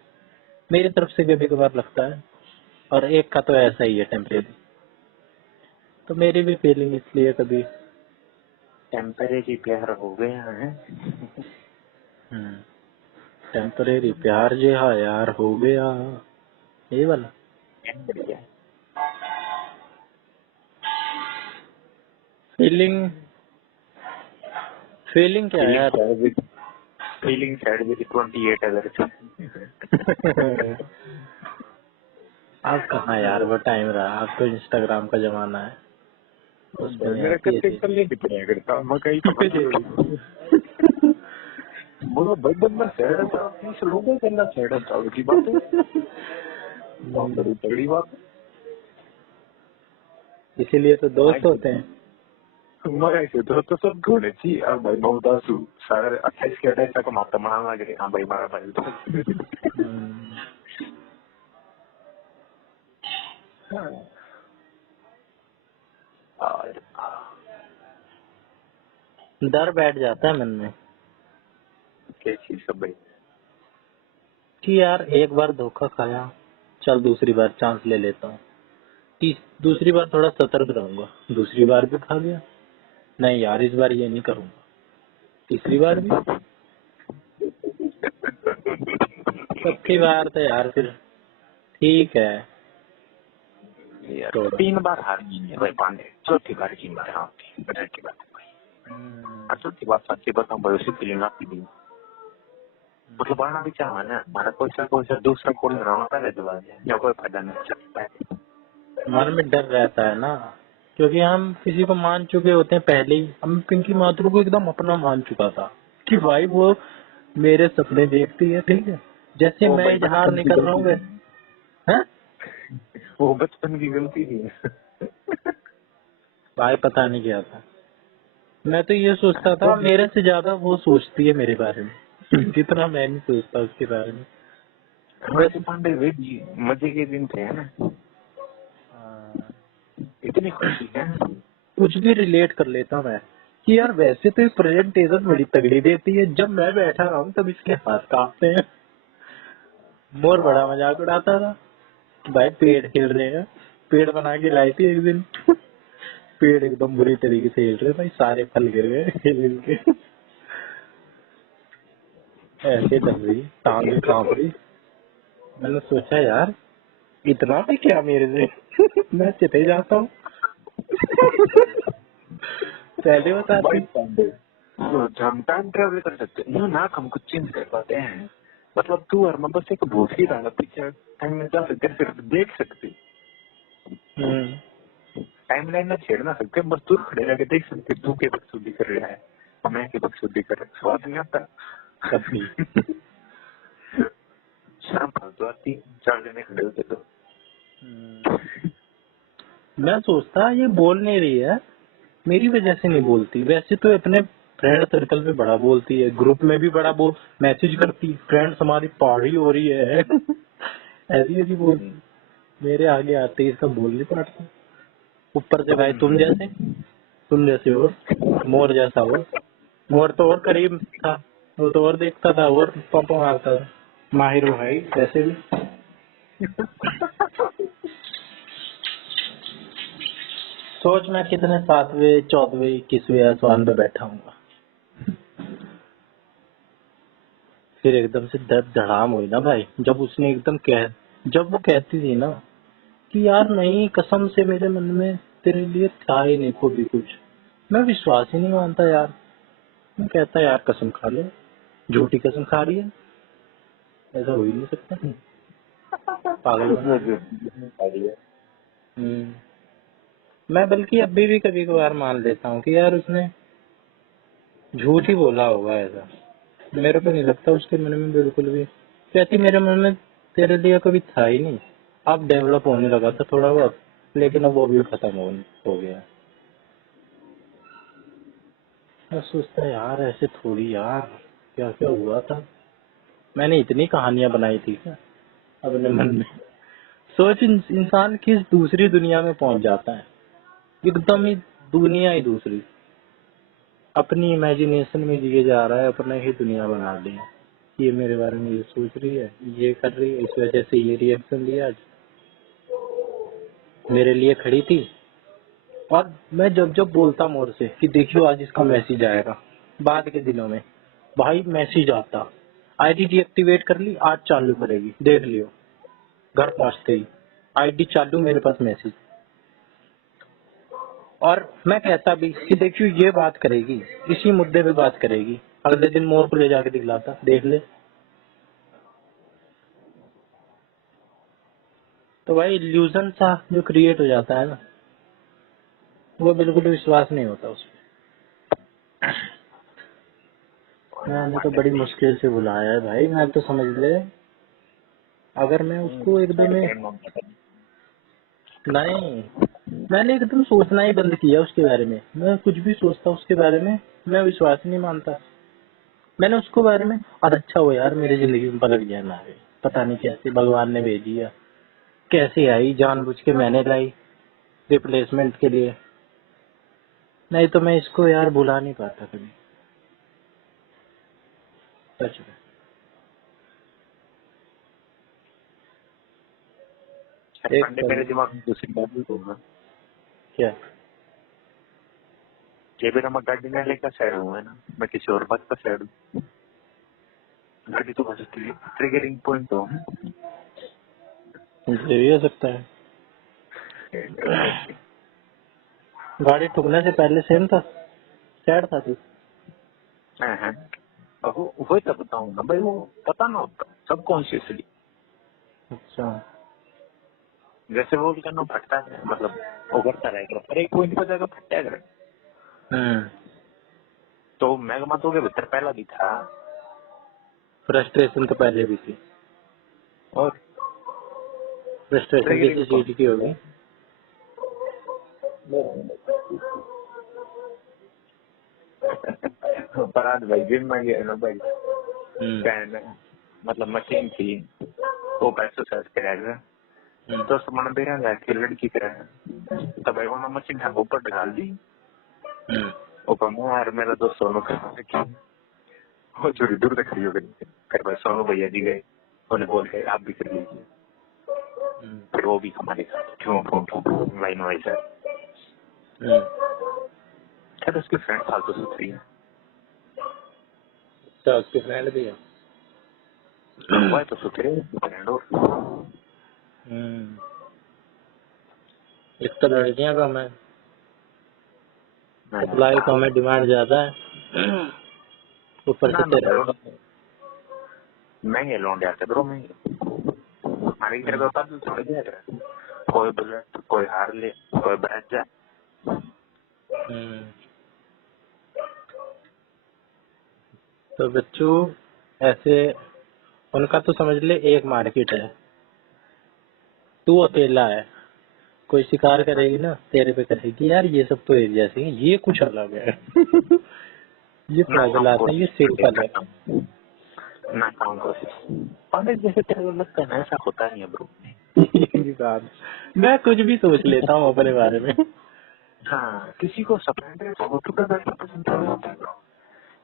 मेरी तरफ से कभी कभार लगता है, और एक का तो ऐसा ही है टेम्परेरी। तो मेरी भी फीलिंग इसलिए कभी टेम्परेरी प्यार हो गया है। टेम्परेरी प्यार जे हा यार हो गया, ये वाला बढ़िया। फीलिंग, फीलिंग क्या है यार। फीलिंग साइड विद 28 अगर अब कहाँ यार वो टाइम रहा, अब तो इंस्टाग्राम का जमाना है। मेरा कत्ते चलने की पड़े करता मैं कहीं तो बोलो भाई बंदा सैड था, इस लोगों के अंदर सैड था की बात है। बहुत बड़ी तगड़ी बात। इसीलिए तो दोस्त होते हैं। मैं ऐसे तो सब घूमने चाहिए। अब भाई बहुत दासू सारे 28 के 28 तक माता मनाना लगे। हाँ भाई मारा भाई तो डर बैठ जाता है मन में कैसी सब भाई कि यार एक बार धोखा खाया, चल दूसरी बार चांस ले लेता हूँ, दूसरी बार थोड़ा सतर्क रहूंगा, दूसरी बार भी खा गया, नहीं यार इस बार ये नहीं करूंगा, तीसरी बार भी, चौथी बार तो यार फिर ठीक है यार 3 बार हार गई है भाई पांडे, चौथी बार की बार हाँ की बात है। चौथी बार सच्ची बताऊं भाई उसी फीलिंग आती थी। मतलब बढ़ना भी चाहा ना हमारा कोई सा दूसरा कोई रहना पहले जवाब या कोई फायदा नहीं चलता है। मन में डर रहता है ना, क्योंकि हम किसी को मान चुके होते हैं पहले ही। हम पिंकी माथुर को एकदम अपना मान चुका था कि भाई वो मेरे सपने देखती है, ठीक है, जैसे मैं इजहार नहीं कर रहा हूँ वैसे। वो बचपन की गलती नहीं है भाई पता नहीं क्या था, मैं तो ये सोचता था मेरे से ज्यादा वो सोचती है मेरे बारे में जितना मैं नहीं सोचता उसके बारे में। वैसे पांडे वे जी मजे के दिन थे ना, इतनी खुशी है कुछ भी रिलेट कर लेता मैं कि यार वैसे तो प्रेजेंटेशन बड़ी तगड़ी देती है, जब मैं बैठा रहा हूँ तब इसके हाथ कांपते हैं। मोर बड़ा मजाक उड़ाता था भाई, पेड़ हिल रहे हैं, पेड़ बना के लाई थी एक दिन पेड़ एकदम बुरी तरीके से हिल रहे भाई, सारे फल गिर गए हिल हिल के, ऐसे डर रही, टांग भी कांप रही। मैंने सोचा यार इतना भी क्या मेरे से मैं चिते जाता हूँ पहले बताती। हम टाइम ट्रेवल कर सकते हैं ना, हम कुछ चेंज कर पाते हैं। मतलब तू और मैं बस एक भूख ही रहा पीछे टाइम में जा सकते सिर्फ देख सकते, टाइम लाइन में छेड़ ना सकते, बस तू खड़े रह के देख सकते तू के बकसूदी कर रहा है मैं के बकसूदी कर रहा, स्वाद नहीं आता कभी शाम को तो आती 4 जने खड़े होते तो मैं सोचता ये बोल नहीं रही है, मेरी वजह से नहीं बोलती, वैसे तो अपने फ्रेंड सर्कल में बड़ा बोलती है, ग्रुप में भी बड़ा बोल मैसेज करती, फ्रेंड्स हमारी पार्टी हो रही है ऐसी ऐसी बोलती, मेरे आगे आते ही सब बोल नहीं पाता। ऊपर से भाई तुम जैसे हो, मोर जैसा हो, मोर तो और करीब था, वो तो और देखता था और पंप मारता था, माहिर हो भाई वैसे भी। सोच मैं कितने 7वें 14वें 21वें आसमान पे बैठा हूँ, फिर एकदम से दर्द धड़ाम हुई ना भाई, जब उसने जब वो कहती थी ना कि यार नहीं कसम से मेरे मन में तेरे लिए था ही नहीं कभी कुछ, मैं विश्वास ही नहीं मानता यार। मैं कहता यार कसम खा ले, झूठी कसम खा रही है, ऐसा हो ही नहीं सकता, पागल बना रही है। मैं बल्कि अभी भी कभी कभार मान लेता हूँ कि यार उसने झूठ ही बोला होगा, ऐसा मेरे को नहीं लगता उसके मन में बिल्कुल भी। कहती मेरे मन में तेरे लिए कभी था ही नहीं, अब डेवलप होने लगा था थोड़ा बहुत, लेकिन अब वो भी खत्म हो गया। मैं सोचता यार ऐसे थोड़ी यार, क्या क्या हुआ था, मैंने इतनी कहानियां बनाई थी क्या अपने मन में। सोच इंसान किस दूसरी दुनिया में पहुंच जाता है। एकदम ही दुनिया ही दूसरी, अपनी इमेजिनेशन में जिए जा रहा है, अपना ही दुनिया बना ली है। ये मेरे बारे में ये सोच रही है, ये कर रही है, इस वजह से ये रिएक्शन दिया आज, मेरे लिए खड़ी थी। और मैं जब जब बोलता मोर से कि देखियो आज इसका मैसेज आएगा, बाद के दिनों में भाई मैसेज आता, आईडी डीएक्टिवेट कर ली, आज चालू करेगी, देख लियो, घर पहुंचते ही आईडी चालू, मेरे पास मैसेज। और मैं कहता भी कि देखियो ये बात करेगी, इसी मुद्दे पे बात करेगी, अगले दिन मोर को ले जाके दिखलाता, देख ले। तो भाई इल्यूजन सा जो क्रिएट हो जाता है ना, वो बिल्कुल विश्वास नहीं होता उसमें। मैंने तो बड़ी मुश्किल से बुलाया है भाई, मैं तो समझ ले, अगर मैं उसको एकदम नहीं, मैंने एकदम सोचना ही बंद किया उसके बारे में। मैं कुछ भी सोचता उसके बारे में, मैं विश्वास ही नहीं मानता। मैंने उसको बारे में, और अच्छा हो यार मेरी जिंदगी में पलट गया ना, पता नहीं कैसे भगवान ने भेजी है, कैसे आई, जानबूझ के मैंने लाई रिप्लेसमेंट के लिए, नहीं तो मैं इसको यार भुला नहीं पाता कभी, सच में। मेरे दिमाग में दूसरी बात भी होगा क्या? ये भी मैं गाड़ी में लेकर साइड हूँ है ना, मैं किसी और बात पर साइड हूँ। गाड़ी तो बस ट्रिगरिंग पॉइंट हो, ये भी हो सकता है। गाड़ी ठुकने से पहले सेम था, सैड था तू? वही तो बताऊंगा भाई, वो पता ना होता सबकॉन्शियसली। अच्छा, जैसे वो करना फटता है, मतलब उभरता रहेगा, पर एक पॉइंट पर जाकर फट जाएगा। तो मैग्मा तो के भीतर पहला भी था, फ्रस्ट्रेशन तो पहले भी थी, और फ्रस्ट्रेशन किसी चीज की होगी। पर आज भाई जिम में गया ना भाई, मतलब मशीन थी, वो एक्सरसाइज कराएगा, तो मन दे रहा है लड़की कराए, तब भाई वो मशीन ऊपर डाल दी, वो कहूँ यार मेरा दोस्त सोनू कर, वो थोड़ी दूर तक खड़ी हो गई, फिर भाई सोनू भैया जी गए, उन्हें बोल के आप भी कर लीजिए, फिर वो भी हमारे साथ क्यों लाइन वाइज है। क्या उसके फ्रेंड फालतू सुथरी है, तो उसके फ्रेंड भी है, वह तो सुथरे फ्रेंड। और एक तो लड़कियां कम है, सप्लाई कम है, डिमांड ज्यादा है, ऊपर से तेरा महंगे लौंडे आते ब्रो, महंगे हमारे घर का तो थोड़े जाएगा, कोई बुलेट, कोई हार्ले, कोई ब्रेजा। तो बच्चों ऐसे उनका तो समझ ले एक मार्केट है, तू अकेला है, कोई शिकार करेगी ना तेरे पे करेगी, यार ये सब तो एक जैसे हैं, ये कुछ अलग है। ये पागल आते हैं, ये सिंपल है ना काम कोशिश जैसे तेरे को लगता है ना, ऐसा होता नहीं है ब्रो। ये बात मैं कुछ भी सोच लेता हूँ अपने बारे में। हाँ, किसी को सप्रेंडर पसंद है,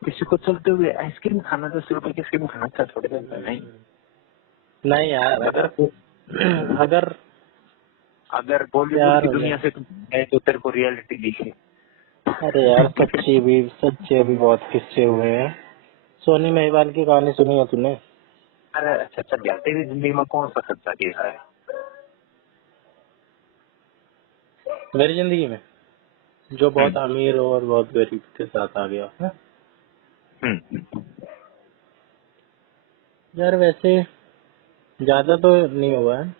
किसी को चलते हुए आइसक्रीम खाना, 10 रुपए की आइसक्रीम खाना अच्छा थोड़ी लगता है। नहीं यार, अगर अगर बॉलीवुड की दुनिया से तो तेरे को रियलिटी दिखे। अरे यार सच्चे भी बहुत किस्से हुए हैं। सोनी महिवाल की कहानी सुनी है तूने? अरे अच्छा अच्छा, तेरी जिंदगी में कौन सा सच्चा केस है? मेरी जिंदगी में जो बहुत अमीर हो और बहुत गरीब के साथ आ गया है। यार वैसे ज्यादा तो नहीं हुआ है।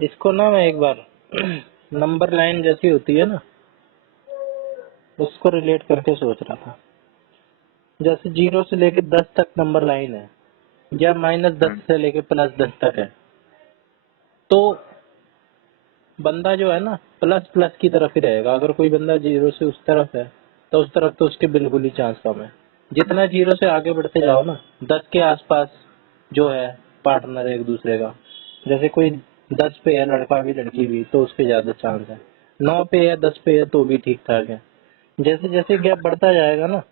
इसको ना मैं एक बार नंबर लाइन जैसी होती है ना, उसको रिलेट करके सोच रहा था। जैसे 0 से लेके 10 तक नंबर लाइन है, या -10 से लेके +10 तक है, तो बंदा जो है ना प्लस की तरफ ही रहेगा। अगर कोई बंदा 0 से उस तरफ है तो उस तरफ तो उसके बिल्कुल ही चांस कम है। जितना 0 से आगे बढ़ते जाओ ना, 10 के आसपास जो है पार्टनर है एक दूसरे का। जैसे कोई 10 पे है लड़का भी लड़की भी तो उसके ज्यादा चांस है, 9 पे है 10 पे है तो भी ठीक ठाक है। जैसे जैसे गैप बढ़ता जाएगा ना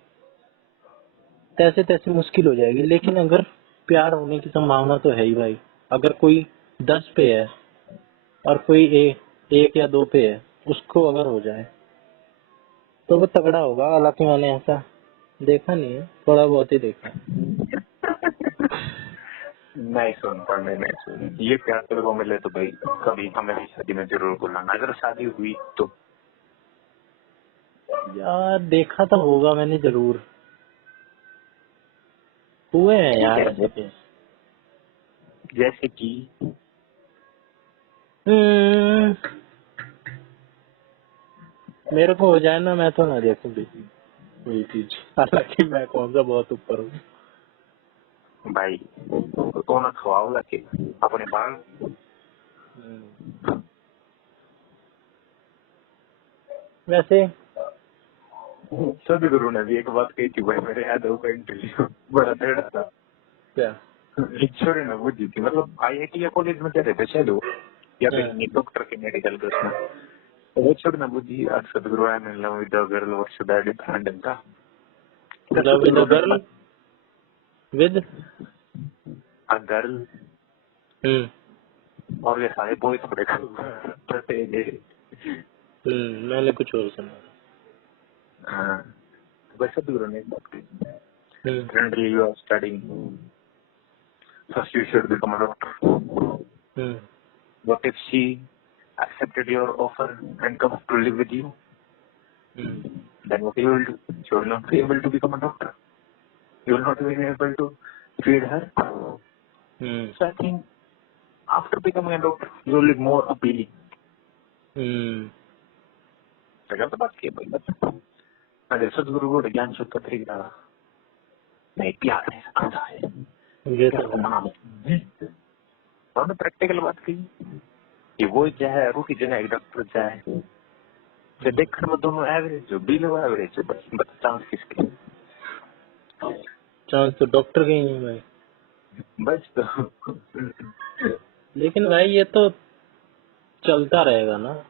तैसे तैसे मुश्किल हो जाएगी। लेकिन अगर प्यार होने की संभावना तो है ही भाई। अगर कोई 10 पे है और कोई एक या 2 पे है, उसको अगर हो जाए तो वो तगड़ा होगा। हालांकि मैंने ऐसा देखा नहीं है, थोड़ा बहुत ही देखा है। नहीं सुन पढ़ने नहीं सुन, ये प्यार तेरे को मिले तो भाई कभी हमें शादी में जरूर बुलाना, अगर शादी हुई तो। यार देखा तो होगा मैंने जरूर, हुए हैं ठीक यार है, ऐसे केस। जैसे कि हम्म, मेरे को हो जाए ना मैं तो ना देखूं किसी कोई चीज। हालांकि मैं कौन सा बहुत ऊपर हूँ। भाई तो ना खवाओ लगे अपने बाल। वैसे सदगुरु ने भी एक बात कही थी भाई, मेरे याद होगा इंटरव्यू बड़ा टेढ़ा था। क्या? एक छोरे ने बुद्धि थी, मतलब IIT या कॉलेज में कहते थे चलो, या फिर डॉक्टर के मेडिकल के उसमें, तो वो छोरे ने बुद्धि आज Sadhguru I am in love with the girl what should I do handle था। Love with the girl with a girl और ये सारे बॉयज बड़े करते हैं। मैंने कुछ और सुना। हाँ, बस सदगुरु ने एक बात कही, currently you are studying, first you should become a doctor. What if she accepted your offer and comes to live with you? Then what you will do? You will not be able to become a doctor. You will not be able to feed her. So I think after becoming a doctor, you will be more appealing. तो बात की भाई, बस अरे सदगुरु को ज्ञान शुद्ध का तरीका नहीं, प्यार है, आधा है, ये प्यार तो को बना दो। और प्रैक्टिकल बात की कि वो चाहे रूटी जगह एक डॉक्टर चाहे, जो देखने में दोनों एवरेज जो बिलो एवरेज, बस चांस किसके? चांस तो डॉक्टर के ही है भाई। बस तो लेकिन भाई ये तो चलता रहेगा ना।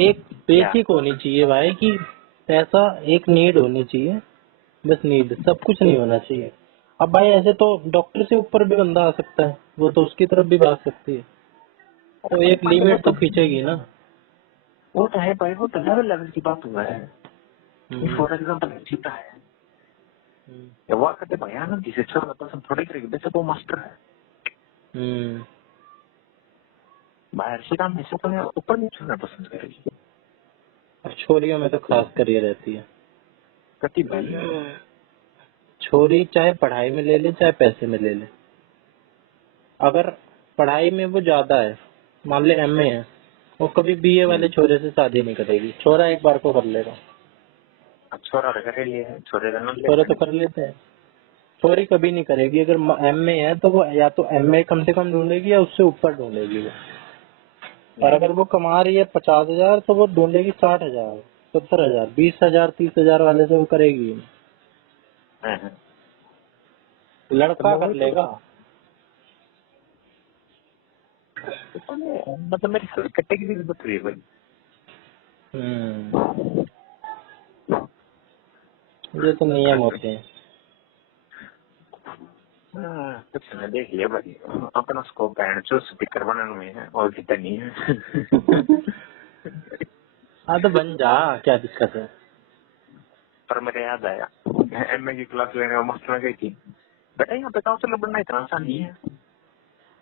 एक बेसिक होनी चाहिए भाई कि पैसा एक नीड होनी चाहिए, बस नीड, सब कुछ नहीं होना चाहिए। अब भाई ऐसे तो डॉक्टर से ऊपर भी बंदा आ सकता है, वो तो उसकी तरफ भी भाग सकती है, तो एक लिमिट तो खींचेगी ना। वो तो है भाई, वो तो लेवल लेवल की बात हुआ है। फॉर एग्जाम्पल जीता है वो कहते भयानक जिसे छोड़ना पसंद थोड़ी करेगी, वैसे वो मास्टर है। बाहर से काम ऐसे तो ऊपर नहीं छोड़ना पसंद करेगी। छोरियों में तो खास कर ये रहती है, कति भाई छोरी चाहे पढ़ाई में ले ले चाहे पैसे में ले ले, अगर पढ़ाई में वो ज्यादा है, मान ले MA है, वो कभी BA वाले छोरे से शादी नहीं करेगी। छोरा एक बार को कर लेगा, छोरा कर लिए, छोरे तो कर लेते हैं, छोरी कभी नहीं करेगी। अगर MA है तो वो या तो MA कम से कम ढूंढेगी या उससे ऊपर ढूंढेगी वो। और अगर वो कमा रही है 50,000 तो वो ढूंढेगी 60,000, 70,000, 20,000, 30,000 वाले से वो करेगी। लड़का कर लेगा। मतलब मेरी कैटेगरी बता रही है भाई। ये तो नियम होते हैं। कुछ नहीं, देख लिया भाई, अपना स्कोप है जो स्पीकर बनाने में है और कितना नहीं है। हाँ तो बन जा, क्या दिक्कत है। पर मेरे याद आया MA की क्लास लेने में मास्टर गई थी, बेटा यहाँ पे काउंसलर बनना इतना आसान नहीं है,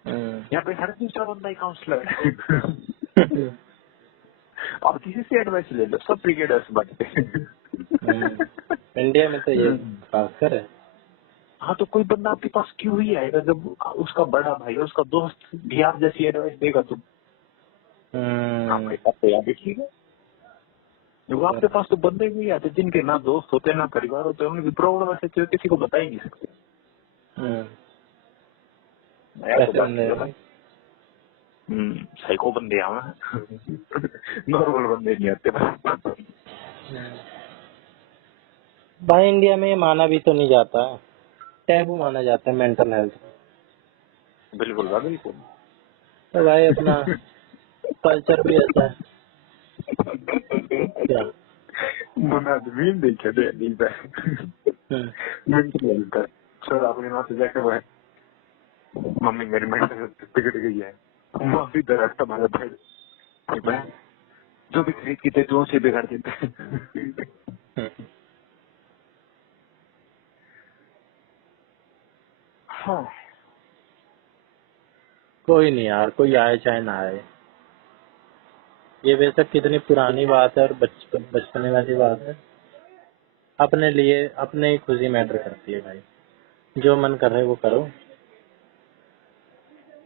यहाँ पे हर दूसरा बंदा ही काउंसलर है। और किसी से एडवाइस ले लो, सब ब्रिगेडर्स बनते हैं। इंडिया में तो ये खासकर है। हाँ तो कोई बंदा आपके पास क्यों ही आएगा जब उसका बड़ा भाई उसका दोस्त भी आप जैसी एडवाइस देगा तो आपके पास तो याद रखिएगा। वो आपके पास तो बंदे भी आते जिनके ना दोस्त होते ना परिवार होते, उनकी प्रॉब्लम ऐसे तो किसी को बता ही नहीं सकते। साइको बंदे आवे, नॉर्मल बंदे नहीं आते। भाई इंडिया में माना भी तो नहीं जाता, टैबू माना जाता है मेंटल हेल्थ। बिल्कुल भाई बिल्कुल। तो भाई अपना कल्चर भी ऐसा है क्या। मैंने मीम देखे थे नींद पे। हम्म। मीम की लगता है सर आपने वहां से जाके वो है मम्मी मेरी मेंटल बिगड़ गई है माफी दे रहा तुम्हारा भाई जो भी खरीद की थे जो से बिगाड़ देते। हाँ कोई नहीं यार, कोई आए चाहे ना आए, ये बेशक कितनी पुरानी बात है और बचपने वाली बात है, अपने लिए अपने ही खुशी मैटर करती है भाई। जो मन कर रहा है वो करो।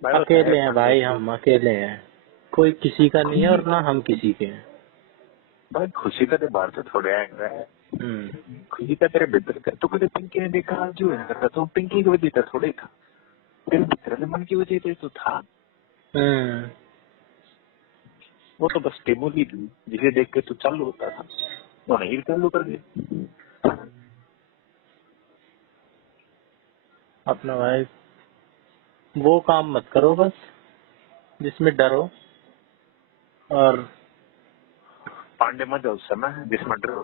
भाई बस है अकेले हैं पांडे भाई, की हम अकेले हैं, कोई किसी का नहीं है और ना हम किसी के हैं। भाई खुशी का तो बाहर से थोड़े आएगा है हम्म। खुशी का तेरे भीतर का तो कभी पिंकी ने देखा जो है करता तो पिंकी की वजह से थोड़े था तेरे भीतर से मन की वजह से तो था। हम्म। वो तो बस स्टेबल ही थी जिसे देख के तू चालू होता था वो नहीं चालू कर दिया। अपना भाई वो काम मत करो बस जिसमें डरो, और पांडे मत उस समय जिसमें डर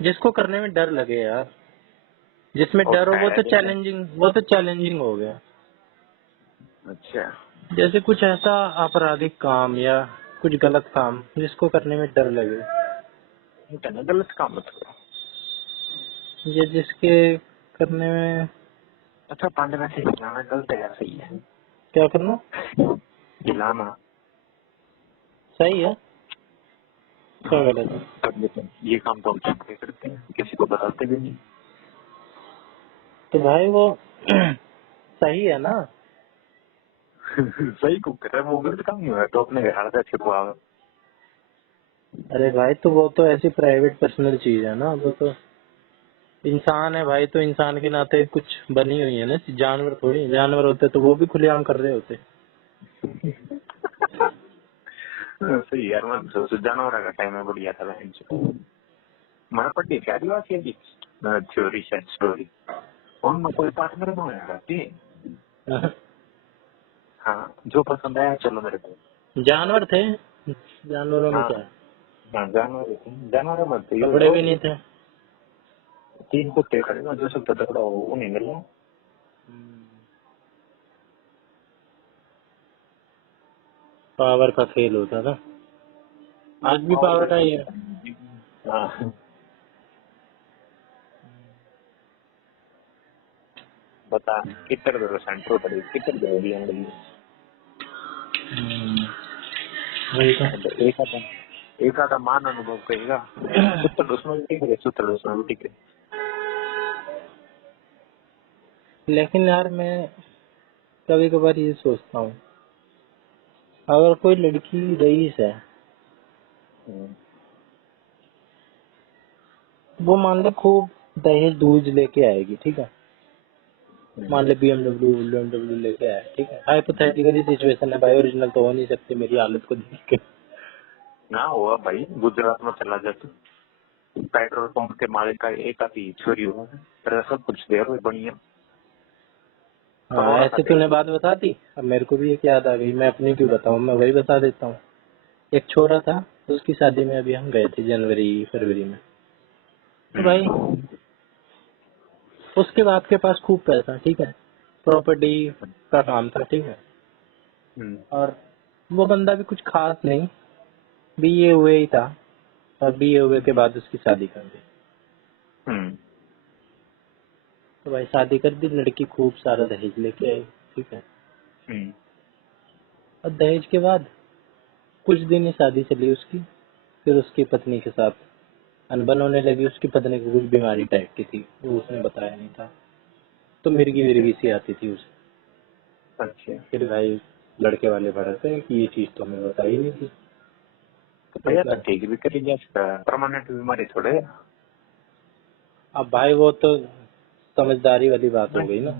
जिसको करने में डर लगे यार, जिसमें और डर हो वो है तो जैसे चैलेंजिंग, वो तो चैलेंजिंग हो गया। अच्छा जैसे कुछ ऐसा आपराधिक काम या कुछ गलत काम जिसको करने में डर लगे, इतना गलत काम मत करो। या जिसके करने में अच्छा पांडे में से हिलाना गलत है या सही है। क्या करना हिलाना सही है, क्या हाँ गलत है। कर लेते हैं ये काम तो हम छुप के करते हैं किसी को बताते भी नहीं। तो भाई वो सही है ना। सही को कर रहा है वो गलत काम नहीं हुआ तो अपने घर से छिपवा। अरे भाई तो वो तो ऐसी प्राइवेट पर्सनल चीज है ना, वो तो इंसान है भाई, तो इंसान के नाते कुछ बनी हुई है ना, जानवर थोड़ी, जानवर होते तो वो भी खुलेआम कर रहे होते। सही यार मैं तो जानवर का टाइम में बढ़िया था मैं पढ़ी थी आदिवासी की थ्योरी शायद स्टोरी उनमें कोई पार्टनर में जाती हाँ जो पसंद आया चलो मेरे को। जानवर थे, जानवरों में हाँ क्या है, हाँ जानवर थे जानवर मत थे ये कपड़े दो भी नहीं थे। 3 कुत्ते खड़े हो जो सबसे तगड़ा हो उन्हें मिलना। पावर का खेल होता था, आज भी पावर का ही है। हाँ बता कितना दे सेंटर पर कितना दे दिया वही तो। एक आधा मान अनुभव करेगा सूत्र उसमें ठीक है सूत्र उसमें ठीक है। लेकिन यार मैं कभी कभार ये सोचता हूँ, अगर कोई लड़की रईस है, वो मान ले खूब दहेज दूज लेके आएगी, ठीक है, मान ले बीएमडब्ल्यू लेके आया, ठीक है, हाइपोथेटिकली सिचुएशन है भाई, ओरिजिनल तो हो नहीं सकती मेरी हालत को देख के। ना हुआ भाई गुजरात में चला जाता पेट्रोल पंप के मालिक का एक आधी चोरी हुआ है तेरा सब कुछ दे रहे बढ़िया हाँ करोड़ा का ऐसे दे। तूने बात बता दी, अब मेरे को भी एक याद आ गई, मैं अपनी क्यों बताऊँ, मैं वही बता देता हूँ। एक छोरा था, उसकी शादी में अभी हम गए थे जनवरी फरवरी में, तो भाई उसके बाप के पास खूब पैसा, ठीक है, प्रॉपर्टी का काम था, ठीक है, और वो बंदा भी कुछ खास नहीं, बीए हुए ही था, और बीए हुए के बाद उसकी शादी कर दी। तो भाई शादी कर दी, लड़की खूब सारा दहेज लेके आई, ठीक है, और दहेज के बाद कुछ दिन ही शादी चली उसकी, फिर उसकी पत्नी के साथ अनबन होने लगी, उसकी पत्नी को कुछ बीमारी टाइप की थी, वो उसने बताया नहीं था, तो मिर्गी विर्गी सी आती थी उसे। अच्छा फिर भाई लड़के वाले भड़कते कि ये चीज तो हमें बताई नहीं थी। तो तो भैया तो क्या, ठीक भी करी जा सकता परमानेंट बीमारी थोड़े अब भाई वो तो समझदारी वाली बात हो गई ना।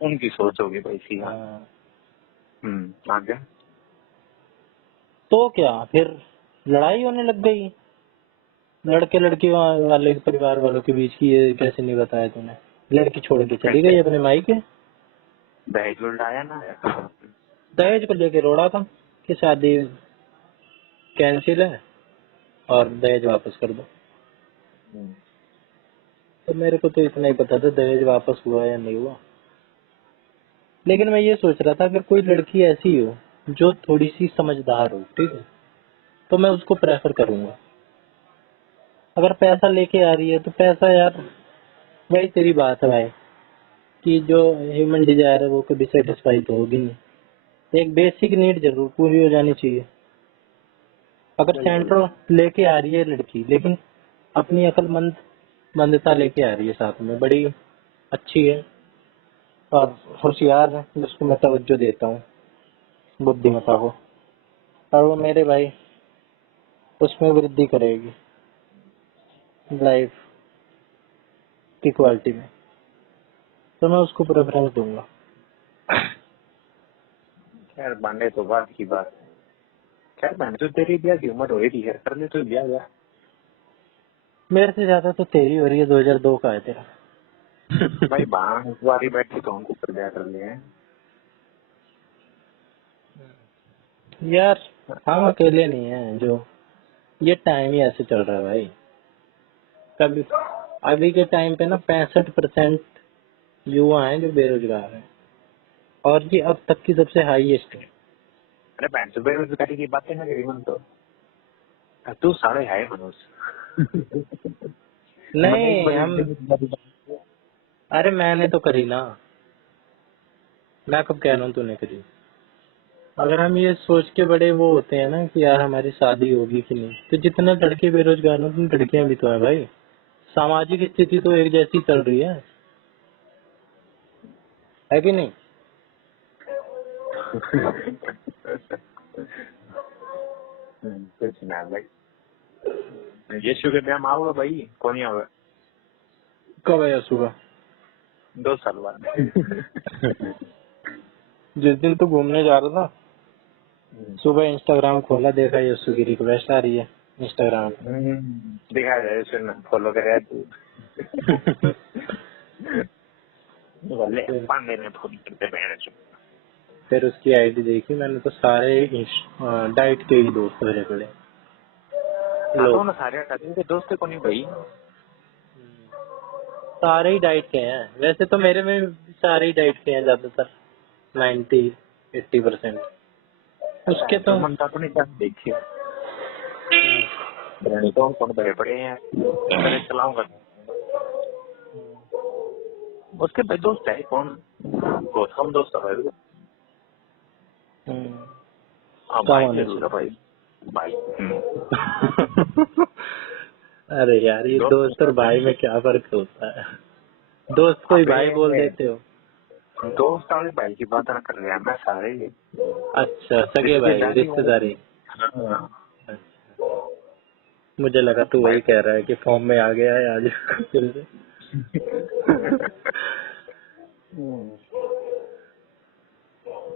उनकी सोच होगी भाई सी। हाँ हाँ, आगे तो क्या फिर लड़ाई होने लग गई, लड़के लड़की वाले परिवार वालों के बीच की, ये कैसे नहीं बताया तूने, लड़की छोड़ के चली कैसे गई अपने मायके। दहेज उल्टाया ना। दहेज को लेके रोड़ा था कि शादी कैंसिल है और दहेज वापस कर दो। तो मेरे को तो इतना ही पता था दहेज वापस हुआ या नहीं हुआ। लेकिन मैं ये सोच रहा था अगर कोई लड़की ऐसी हो जो थोड़ी सी समझदार हो, ठीक है, तो मैं उसको प्रेफर करूंगा। अगर पैसा लेके आ रही है तो पैसा यार, वही तेरी बात है भाई कि जो ह्यूमन डिजायर है वो कभी सेटिस्फाई तो होगी नहीं। एक बेसिक नीड जरूर पूरी हो जानी चाहिए। अगर सेंट्रो लेके आ रही है लड़की लेकिन अपनी मंदता लेके आ रही है साथ में, बड़ी अच्छी है और होशियार है, जिसको मैं तवज्जो देता हूँ बुद्धिमत्ता को, और वो मेरे भाई उसमें वृद्धि करेगी लाइफ की क्वालिटी में, तो मैं उसको प्रेफरेंस दूंगा। खैर बांधे तो बात की बात है। खैर बहन तो तेरी ब्याह की उम्र हो रही है, कर ले तो ब्याह जा। मेरे से ज्यादा तो तेरी हो रही है, 2002 का है तेरा। भाई बाहर वाली बैठी तो हमको कर ब्याह कर ले हैं। यार हम अकेले नहीं हैं, जो ये टाइम ही ऐसे चल रहा है भाई। कभी अभी के टाइम पे ना 65% युवा हैं जो बेरोजगार हैं, और ये अब तक की सबसे हाईएस्ट है। अरे बहन तो बेरोजगारी की बातें ना करी मन तो तू सारे है मनुष्य। नहीं हम, अरे मैंने तो करी ना, मैं कब कह रहा हूँ तूने करी। अगर हम ये सोच के बड़े वो होते हैं ना कि यार हमारी शादी होगी कि नहीं, तो जितने लड़के बेरोजगार हैं उतनी लड़कियां भी तो हैं भाई। सामाजिक स्थिति तो एक जैसी चल रही है कि नहीं? कुछ ना भाई, यशु के ब्याह में आओगे भाई, कौन ही आओगे? कब है सुबह? 2 साल बाद। जिस दिन तू घूमने जा रहा था, सुबह इंस्टाग्राम खोला, देखा यशु की रिक्वेस्ट आ रही है इंस्टाग्राम पे। दिखा दे यशु ने फॉलो करे तू। बोले पांडे ने फोन करते बैठे चुप। फिर उसकी आईडी देखी मैंने तो सारे डाइट के ही दोस्त भरे पड़े तो ना लोग, सारे हटा के दोस्त को नहीं भाई। सारे ही डाइट के हैं। वैसे तो मेरे में भी सारे ही डाइट के हैं ज्यादातर, 90-80%। उसके तो मनता तो नहीं चाहते देखिए, नहीं तो कौन भरे पड़े हैं करे चलाऊंगा। उसके भाई दोस्त है कौन? बहुत कम दोस्त है भाई। हाँ भाई जरूर है भाई, भाई। अरे यार ये दोस्त और भाई में क्या फर्क होता है? दोस्त को ही भाई बोल देते हो। दोस्त वाले भाई की बात ना कर रहे हैं मैं सारे। अच्छा सगे भाई, रिश्तेदारी। मुझे लगा तू वही कह रहा है कि फॉर्म में आ गया है आज फिर से।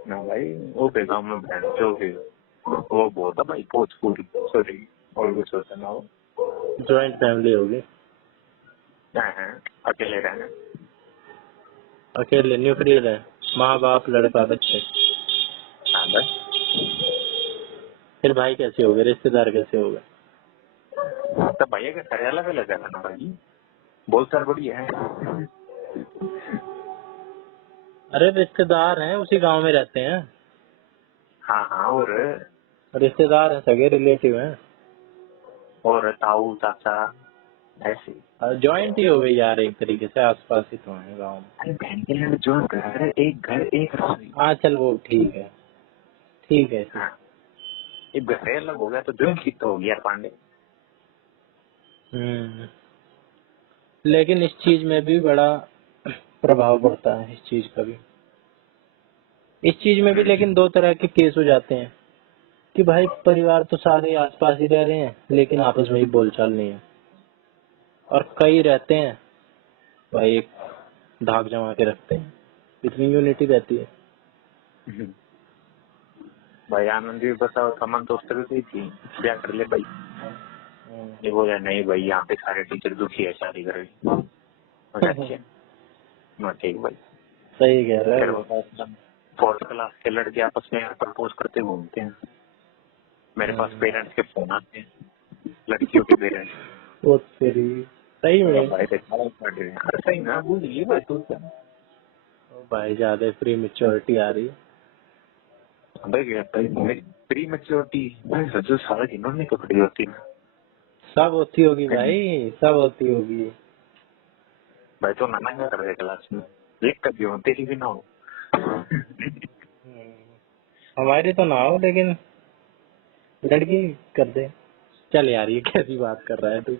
ना भाई वो बेगाम में बहन जो भी वो बहुत है भाई, भोजपुरी सॉरी और कुछ होता ना हो। जॉइंट फैमिली होगी? अकेले रहना। अकेले न्यूक्लियर है, माँ बाप लड़का बच्चे। हाँ बस फिर भाई कैसे हो गए, रिश्तेदार कैसे हो गए? तो भैया का घर अलग अलग है ना भाई, बहुत सारे बढ़िया है। अरे रिश्तेदार हैं, उसी गांव में रहते हैं। हाँ हाँ रिश्तेदार हैं, सगे रिलेटिव हैं। और ताऊ चाचा ऐसे। जॉइंट ही हो गई यार, एक तरीके से आसपास ही तो है गाँव में। अरे बहन के लिए जो घर है, एक घर एक रसोई। हाँ चल वो ठीक है, ठीक है। हाँ एक घर अलग हो गया तो जो ठीक तो हो गया पांडे। लेकिन इस चीज में भी बड़ा प्रभाव पड़ता है, इस चीज का भी, इस चीज में भी। लेकिन दो तरह के केस हो जाते हैं कि भाई परिवार तो सारे आसपास ही रह रहे हैं लेकिन आपस में ही बोलचाल नहीं है, और कई रहते हैं भाई एक धाक जमा के रखते हैं, इतनी यूनिटी रहती है। भाई आनंद भी बताओ, तमन दोस्त भी थी क्या कर ले भाई। ये बोला नहीं भाई यहाँ पे सारे टीचर दुखी है शादी करेगी। अच्छा ठीक भाई। सही कह रहे फिर हो एकदम। फोर्थ क्लास के लड़के आपस में प्रपोज करते घूमते हैं। मेरे पास पेरेंट्स के फोन आते हैं, लड़कियों के पेरेंट्स। वो तेरी सही में। भाई देखा अरे सही ना भूल ये बात तू क्या। ओ भाई ज्यादा प्री मेच्योरिटी आ रही है। भाई प्री मेच्योरिटी भाई जो सारा इन्होंने पकड़ी होती है। सब होती होगी भाई, सब होती होगी। भाई तो नाना क्या कर रहे क्लास में, एक कभी हो तेरी भी ना हो। हमारी तो ना हो, लेकिन लड़की कर दे। चल यार, ये कैसी बात कर रहा है तू।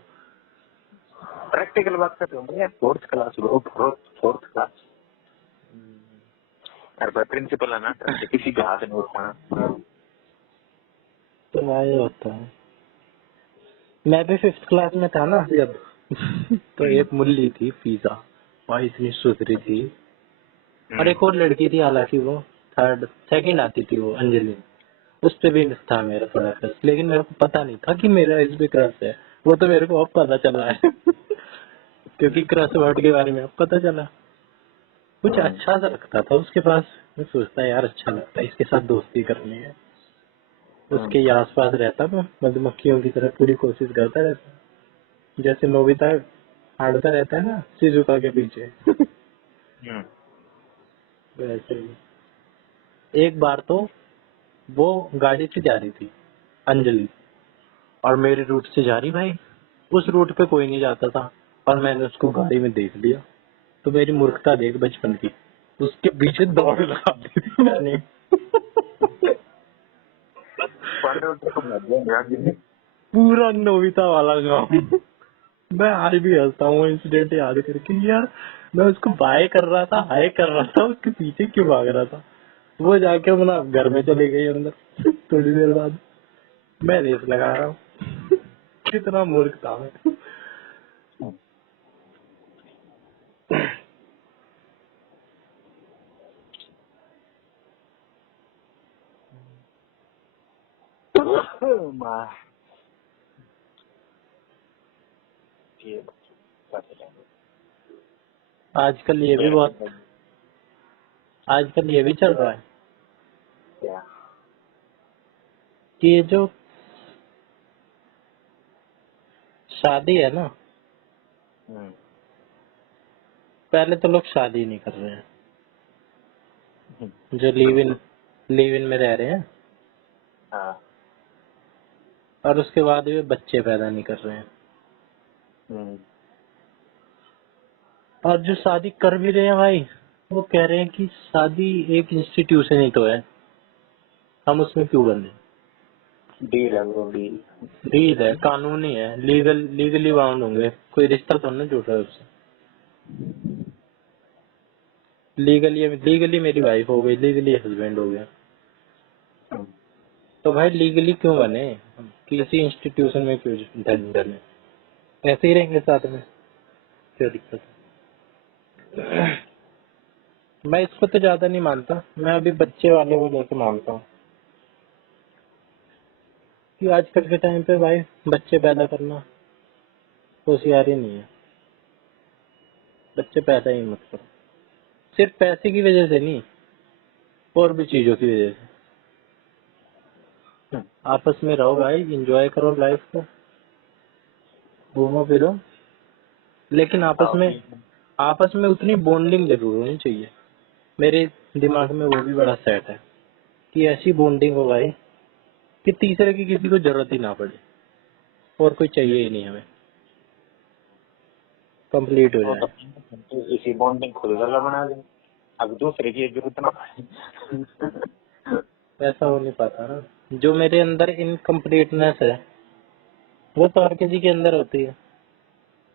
प्रैक्टिकल बात करते हो यार, फोर्थ क्लास फोर्थ क्लास। अरे भाई प्रिंसिपल है ना, किसी का हाथ नहीं उठाना। तो मैं होता है, मैं भी 5th क्लास में था ना जब। तो एक मुल्ली थी फीजा, भाई इतनी सुथरी थी। और एक और लड़की थी, हालांकि वो थर्ड सेकंड आती थी, वो अंजलि। उस पे भी था मेरा थोड़ा क्रश, लेकिन मेरे को पता नहीं था कि मेरा इस पे क्रश है। वो तो मेरे को अब पता चला है। क्योंकि क्रश वर्ड के बारे में अब पता चला। कुछ अच्छा सा लगता था उसके पास। मैं सोचता यार अच्छा लगता है, इसके साथ दोस्ती करनी है। उसके ही आसपास रहता मैं मधुमक्खियों की तरह, पूरी कोशिश करता रहता। जैसे नोबिता हारता रहता है ना शिजुका के पीछे। वैसे ही एक बार तो वो गाड़ी से जा रही थी अंजलि, और मेरे रूट से जा रही भाई। उस रूट पे कोई नहीं जाता था, और मैंने उसको गाड़ी में देख लिया। तो मेरी मूर्खता देख बचपन की, उसके पीछे दौड़ लगा दी थी मैंने। पूरा नोबिता वाला काम। मैं आज भी हंसता हूँ इंसिडेंट याद करके यार। मैं उसको बाय कर रहा था, हाय कर रहा था, उसके पीछे क्यों भाग रहा था। वो जाके अपना घर में चली गई अंदर। थोड़ी देर बाद मैं रेस लगा रहा हूँ। कितना मूर्ख था मैं। आजकल ये भी बहुत, आजकल ये भी चल रहा है क्या कि ये जो शादी है ना, पहले तो लोग शादी नहीं कर रहे हैं, जो लिव इन में रह रहे हैं, हाँ और उसके बाद भी बच्चे पैदा नहीं कर रहे हैं। और जो शादी कर भी रहे हैं भाई, वो कह रहे हैं कि शादी एक इंस्टीट्यूशन ही तो है, हम उसमें क्यों बंधे। डील है वो डील। डील है, कानूनी है, लीगली बाउंड होंगे, कोई रिश्ता तो नहीं जुड़ रहा है उससे। लीगली मेरी वाइफ हो गई, लीगली हस्बैंड हो गया, तो भाई लीगली क्यों बने, हम किसी इंस्टीट्यूशन में क्यों डले, ऐसे ही रहेंगे साथ में, क्या दिक्कत है। मैं इसको तो ज्यादा नहीं मानता, मैं अभी बच्चे वाले को लेके मानता हूँ कि आजकल के टाइम पे भाई बच्चे पैदा करना होशियारी नहीं है। बच्चे पैदा ही मत करो, सिर्फ पैसे की वजह से नहीं, और भी चीजों की वजह से। आपस में रहो भाई, एंजॉय करो लाइफ को, घूमो फिरो, लेकिन आपस में उतनी बॉन्डिंग जरूर होनी चाहिए। मेरे दिमाग में वो भी बड़ा सेट है कि ऐसी बॉन्डिंग हो भाई कि तीसरे की किसी को जरूरत ही ना पड़े, और कोई चाहिए ही नहीं, हमें कंप्लीट हो वो जाए। तो इसी बॉन्डिंग खुद वाला बना दे, अब दूसरे की जरूरत ना पड़े। ऐसा हो नहीं पाता ना, जो मेरे अंदर इनकम्प्लीटनेस है वो तो हर किसी के अंदर होती है।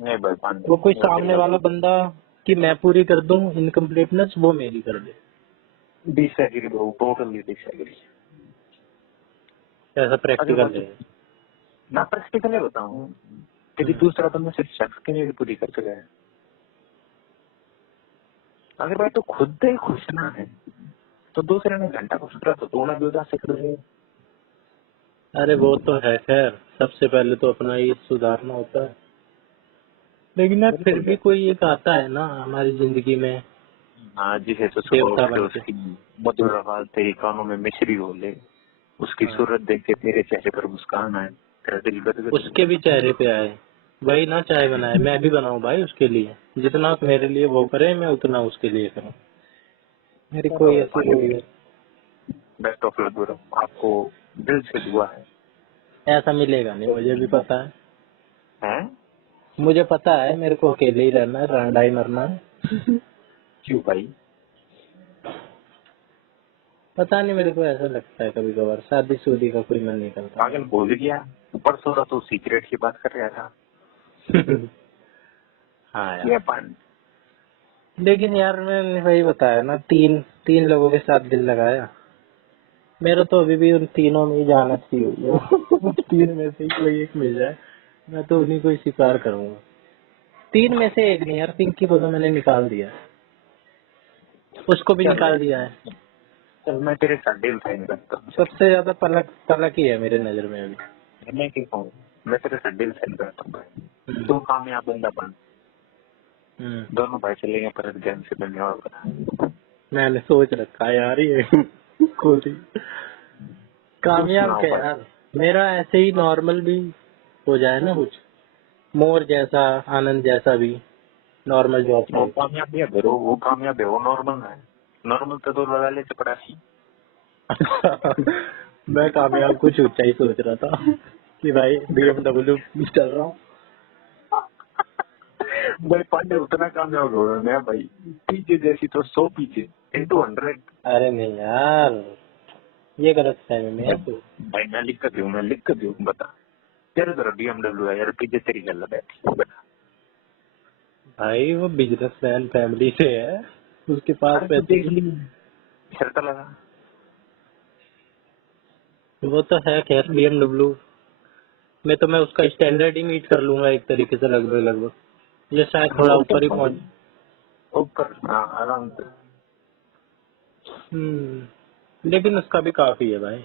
नहीं भाई वो कोई सामने वाला बंदा कि मैं पूरी कर दूं इनकम्प्लीटनेस, वो मेरी कर दे, डिसएग्री ब्रो, टोटली डिसएग्री। ऐसा अगर वो प्रैक्टिकल है। मैं प्रैक्टिकली बताऊं, यदि दूसरा बंदा सिर्फ सेक्स के लिए पूरी कर सके, अगर भाई तो खुद ही खुश ना है तो दूसरे ने घंटा खुश करा तो तू ना भी उदास कर दे। अरे वो तो है, खैर सबसे पहले तो अपना ही सुधारना होता है, लेकिन यार फिर बिल्कुल भी कोई एक आता है ना हमारी जिंदगी में हाँ, जिसे तो सुबह देवता उठ के बन के। उसकी मधुर आवाज तेरी कानों में मिश्री घोले, उसकी हाँ, सूरत देख के तेरे चेहरे पर मुस्कान आए, तेरा दिल गदगद हो उसके भी चेहरे पे आए, वही ना चाय बनाए, मैं भी बनाऊं भाई उसके लिए, जितना मेरे लिए वो करे मैं उतना उसके लिए करूं, मेरी कोई जाए। ऐसी कोई बेस्ट ऑफ लक ब्रो, आपको दिल से दुआ है। ऐसा मिलेगा नहीं, मुझे भी पता है, हैं? मुझे पता है मेरे को अकेले ही रहना है, रांडा ही मरना है। क्यों भाई? पता नहीं, मेरे को ऐसा लगता है कभी कभार शादी शुदी का कोई मन नहीं करता पागल बोल गया, परसों रात तो सीक्रेट की बात कर रहा था। मेरा। हाँ ये यार, पान लेकिन यार मैंने वही बताया ना, तीन तीन लोगों के साथ दिल लगाया, मेरा तो अभी भी उन तीनों में ही जाना चाहिए। तीन में से ही कोई एक मिल जाए, मैं तो उन्हीं को ही स्वीकार करूंगा। तीन में से एक नहीं यार, पिंकी को तो मैंने निकाल दिया है, उसको भी चल, निकाल दिया है। चल मैं तेरे साथ डील साइन करता हूँ। सबसे ज्यादा पलक पलक ही है मेरे नजर में अभी। मैं क्या कहूँ, मैं तेरे साथ डील साइन करता हूँ भाई। हम्म, तू कामयाब बंदा बन, हम्म। दोनों भाई चलेंगे पर ज्ञान से बनने और बना। मैंने सोच रखा है यार ये। कोई तू कामयाब सुनाओ क्या भाई। यार, मेरा ऐसे ही नॉर्मल भी हो जाए ना कुछ, मोर जैसा, आनंद जैसा भी नॉर्मल जॉब वो टाइप। कामयाब है ब्रो, वो कामयाब है, वो नॉर्मल है। नॉर्मल तो दो लगा ले चपरासी। मैं कामयाब कुछ ऊंचा ही सोच रहा था कि भाई BMW चल रहा हूँ। भाई पांडे उतना कामयाब हो रहा है भाई, पीछे जैसी तो 100 पीछे इंटू 100। अरे नहीं यार, ये गलत फहमी में है तो। भाई मैं लिख कर दूँ, मैं लिख कर दूँ, बता। तेरे तरफ BMW है यार, पीछे तेरी गल बैठी, बता। भाई वो बिजनेसमैन फैमिली से है, उसके पास अरे तो पैसे देख ली, शर्त लगा। वो तो है खैर, BMW में तो मैं उसका स्टैंडर्ड ही मीट कर लूंगा एक तरीके से, लगभग लगभग, ये शायद थोड़ा वो तो ऊपर ही पहुंच। ऊपर, हाँ आराम से। लेकिन उसका भी काफी है भाई,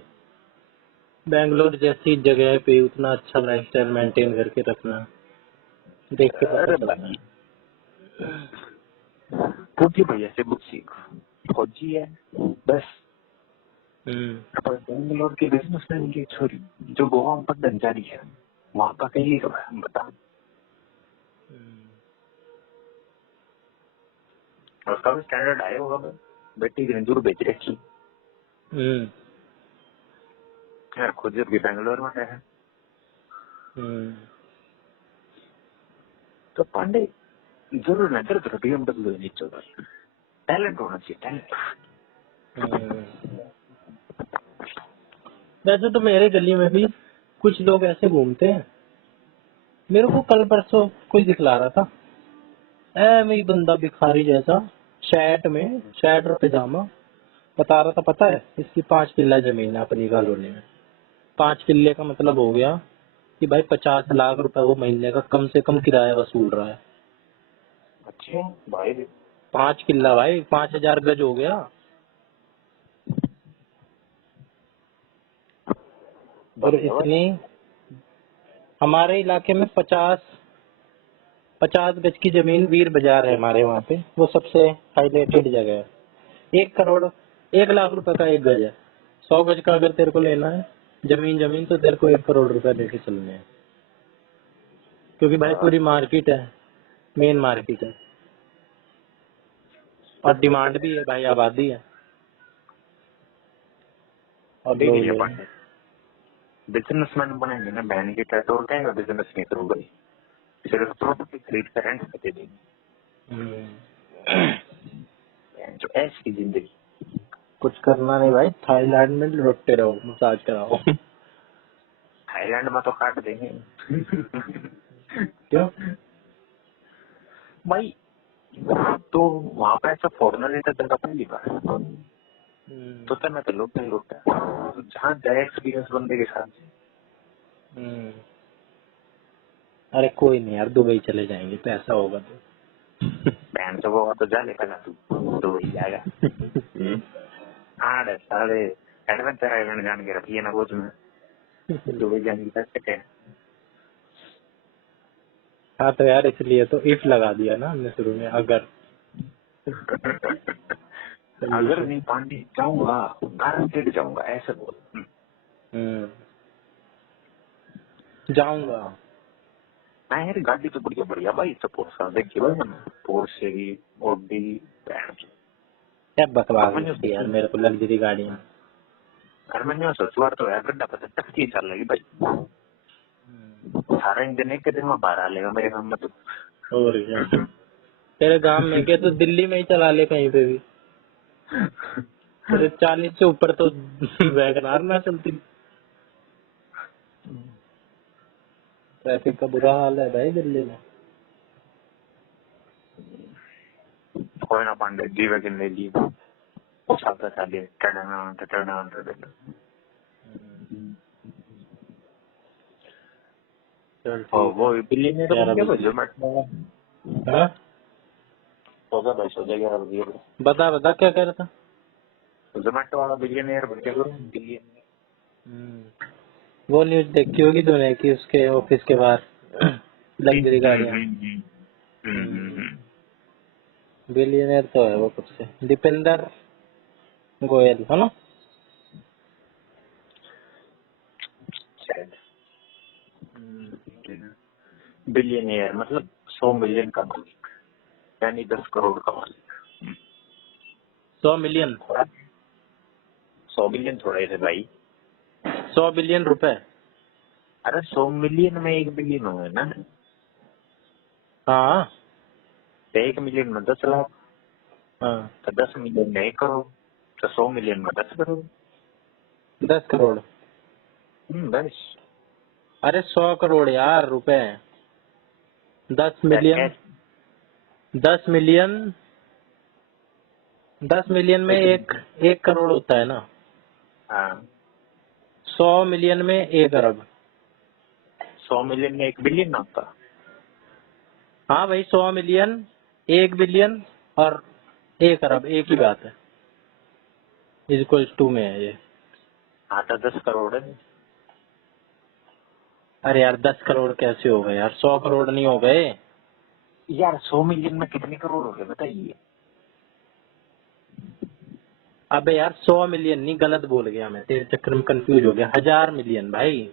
बैंगलोर जैसी जगह पे उतना अच्छा लाइफस्टाइल मेंटेन करके रखना, देख के पता अरे चलता भाई, क्योंकि भैया से कुछ सीख, फौजी है बस। है। पर बेंगलोर के बिजनेसमैन की छोरी जो गोवा पर बन जा रही है, वहाँ का कहीं बता। और उसका भी स्टैंडर्ड आया होगा भाई, बेटी गंजूर बेच रखी हम्म, यार, खुद जब भी बेंगलोर में है। हम्म, तो पांडे जरूर ना कर, तो BMW नहीं चल रहा, टैलेंट होना चाहिए, टैलेंट। हम्म। वैसे तो मेरे गली में भी कुछ लोग ऐसे घूमते हैं, मेरे को कल परसों कोई दिखला रहा था, मेरी बंदा भिखारी जैसा, शर्ट और पैजामा, बता रहा था पता है इसकी 5 किल्ला जमीन है अपनी कॉलोनी में। 5 किल्ले का मतलब हो गया कि भाई 50 लाख रुपए वो महीने का कम से कम किराया वसूल रहा है। अच्छा भाई, 5 किल्ला भाई, 5,000 गज हो गया। और बढ़िया भाई। इतनी, हमारे इलाके में 50 गज की जमीन वीर बाजार है हमारे वहाँ पे, वो सबसे हाईलाइटेड जगह है। 1 करोड़, 1 लाख रुपए का 1 गज है। 100 गज का अगर तेरे को लेना है जमीन जमीन तो तेरे को 1 करोड़ रुपए लेके चलने हैं, क्योंकि भाई पूरी मार्केट है, मेन मार्केट है, और डिमांड भी है भाई, आबादी है और देख लोग लिया हैं। पांडे, बिजनेसमैन बनेंगे ना, बहन की टैटू उठाएंगे, बिजनेस नहीं करूंगा, सिर्फ प्रॉपर्टी खरीद कर रेंट पे दे देंगे। हम्म। जो ऐश की जिंदगी। कुछ करना नहीं भाई, थाईलैंड में लुटते रहो, मसाज कराओ। थाईलैंड में तो काट देंगे। क्यों? भाई तो वहाँ पे ऐसा फॉरनर रहता था पहली बार, तो मैं तो लोग नहीं लूटता, जहाँ जाए एक्सपीरियंस बंदे के साथ। हम्म। अरे कोई नहीं यार, दुबई चले जाएंगे, पैसा होगा तो। बहन से वो तो जा ले पहला, तू तो वही जाएगा। आड़े साले एडवेंचर आइलैंड जान के रखिए ना बोझ में, दुबई जाने की तक है। हाँ तो यार इसलिए तो इफ लगा दिया ना हमने शुरू में, अगर। अगर नहीं पानी जाऊंगा गारंटेड जाऊंगा, ऐसे बोल। जाऊंगा। ना यार गाड़ी तो बढ़िया बढ़िया भाई, सपोर्ट सा देखिए भाई, मैंने पोर्शे की, ऑडी, क्या बकवास है यार, मेरे को लग्जरी गाड़ी में। घर में नहीं सोचवार तो है, गड्ढा पता टक्की चल रही भाई, सारा इंजन एक दिन में बाहर आ लेगा मेरे गाँव में तो। और क्या, तेरे गांव में क्या, तो दिल्ली में ही चला ले कहीं पे भी। तेरे 40 से ऊपर तो वैगनार ना चलती। ट्रैफिक का बुरा हाल है भाई दिल्ली में। कोई ना पांडे जी वैगन ले ली, साथ चालिए टर्ना चल वो बिल्ली ने तो क्या बोल हाँ? सोचा भाई, सोचा 11 बजे बता बता क्या कह रहा था। जोमेटो वाला बिलियनियर बन के करो बिलियनियर। वो न्यूज देखी होगी तूने कि उसके ऑफिस के बाहर लग्जरी गाड़ियाँ। बिलियनियर तो है वो कब से, दीपेंद्र गोयल है ना। बिलियनियर मतलब 100 मिलियन का मालिक, यानी 10 करोड़ का मालिक। 100 मिलियन 100 बिलियन थोड़ा ही थे भाई, 100 बिलियन रुपए। अरे 100 मिलियन में 1 बिलियन हुए ना। हाँ 1 मिलियन में 10 लाख, हाँ तो 10 मिलियन में 1 करोड़, तो 100 मिलियन में 10 करोड़। 10 करोड़। बस। अरे 100 करोड़ यार रुपए। 10 मिलियन, 10 मिलियन, 10 मिलियन में एक करोड़ होता है ना। हाँ 100 मिलियन में 1 अरब। 100 मिलियन में 1 बिलियन होता। हाँ भाई 100 मिलियन, 1 बिलियन और 1 अरब एक ही बात है, इक्वल्स टू में है ये। हाँ तो 10 करोड़ है। अरे यार 10 करोड़ कैसे हो गए यार, 100 करोड़ नहीं हो गए यार 100 मिलियन में कितने करोड़ हो गए बताइए। अबे यार 100 मिलियन नहीं, गलत बोल गया मैं, तेरे चक्कर में कंफ्यूज हो गया। 1000 मिलियन भाई।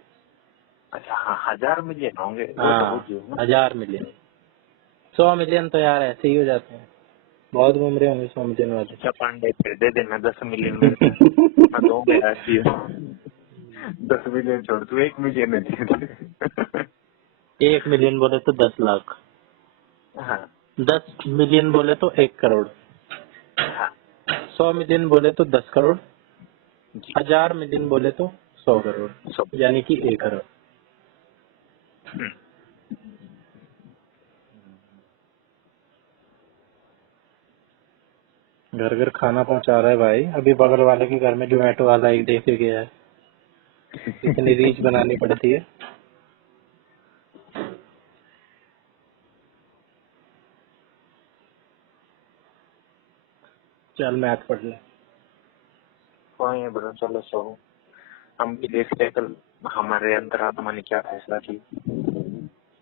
अच्छा हाँ 1000 मिलियन होंगे वो तो हो हाँ गए। 1000 मिलियन। 100 मिलियन तो यार ऐसे ही हो जाते हैं, बहुत घूम रहे होंगे 100 मिलियन वाले। अच्छा पांडे फिर दे देना 10 मिलियन मेरे को, मैं दूंगा यार जी। 10 मिलियन छोड़ तू 1 मिलियन दे दे। 1 मिलियन बोले तो 10 लाख, हाँ 10 मिलियन बोले तो 1 करोड़, हाँ 100 मिलियन बोले तो 10 करोड़, जी 1000 मिलियन बोले तो 100 करोड़, 100। यानी कि 1 अरब। घर घर खाना पहुंचा रहा है भाई, अभी बगल वाले के घर में जोमेटो वाला एक देख के गया है, इतनी रीच बनानी पड़ती है। चल मैथ पढ़ ले। कोई है बड़ा, चलो सो हम भी देखते हैं कल हमारे अंतरात्मा ने क्या फैसला की।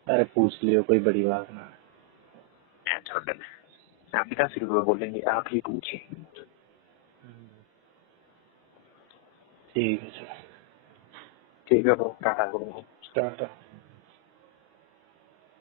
अरे पूछ लियो, कोई बड़ी बात ना। छोड़ देना, आप 10 रुपये बोलेंगे, आप ही पूछे। ठीक है चलो। ठीक है, टाटा गुड नाइट। टाटा।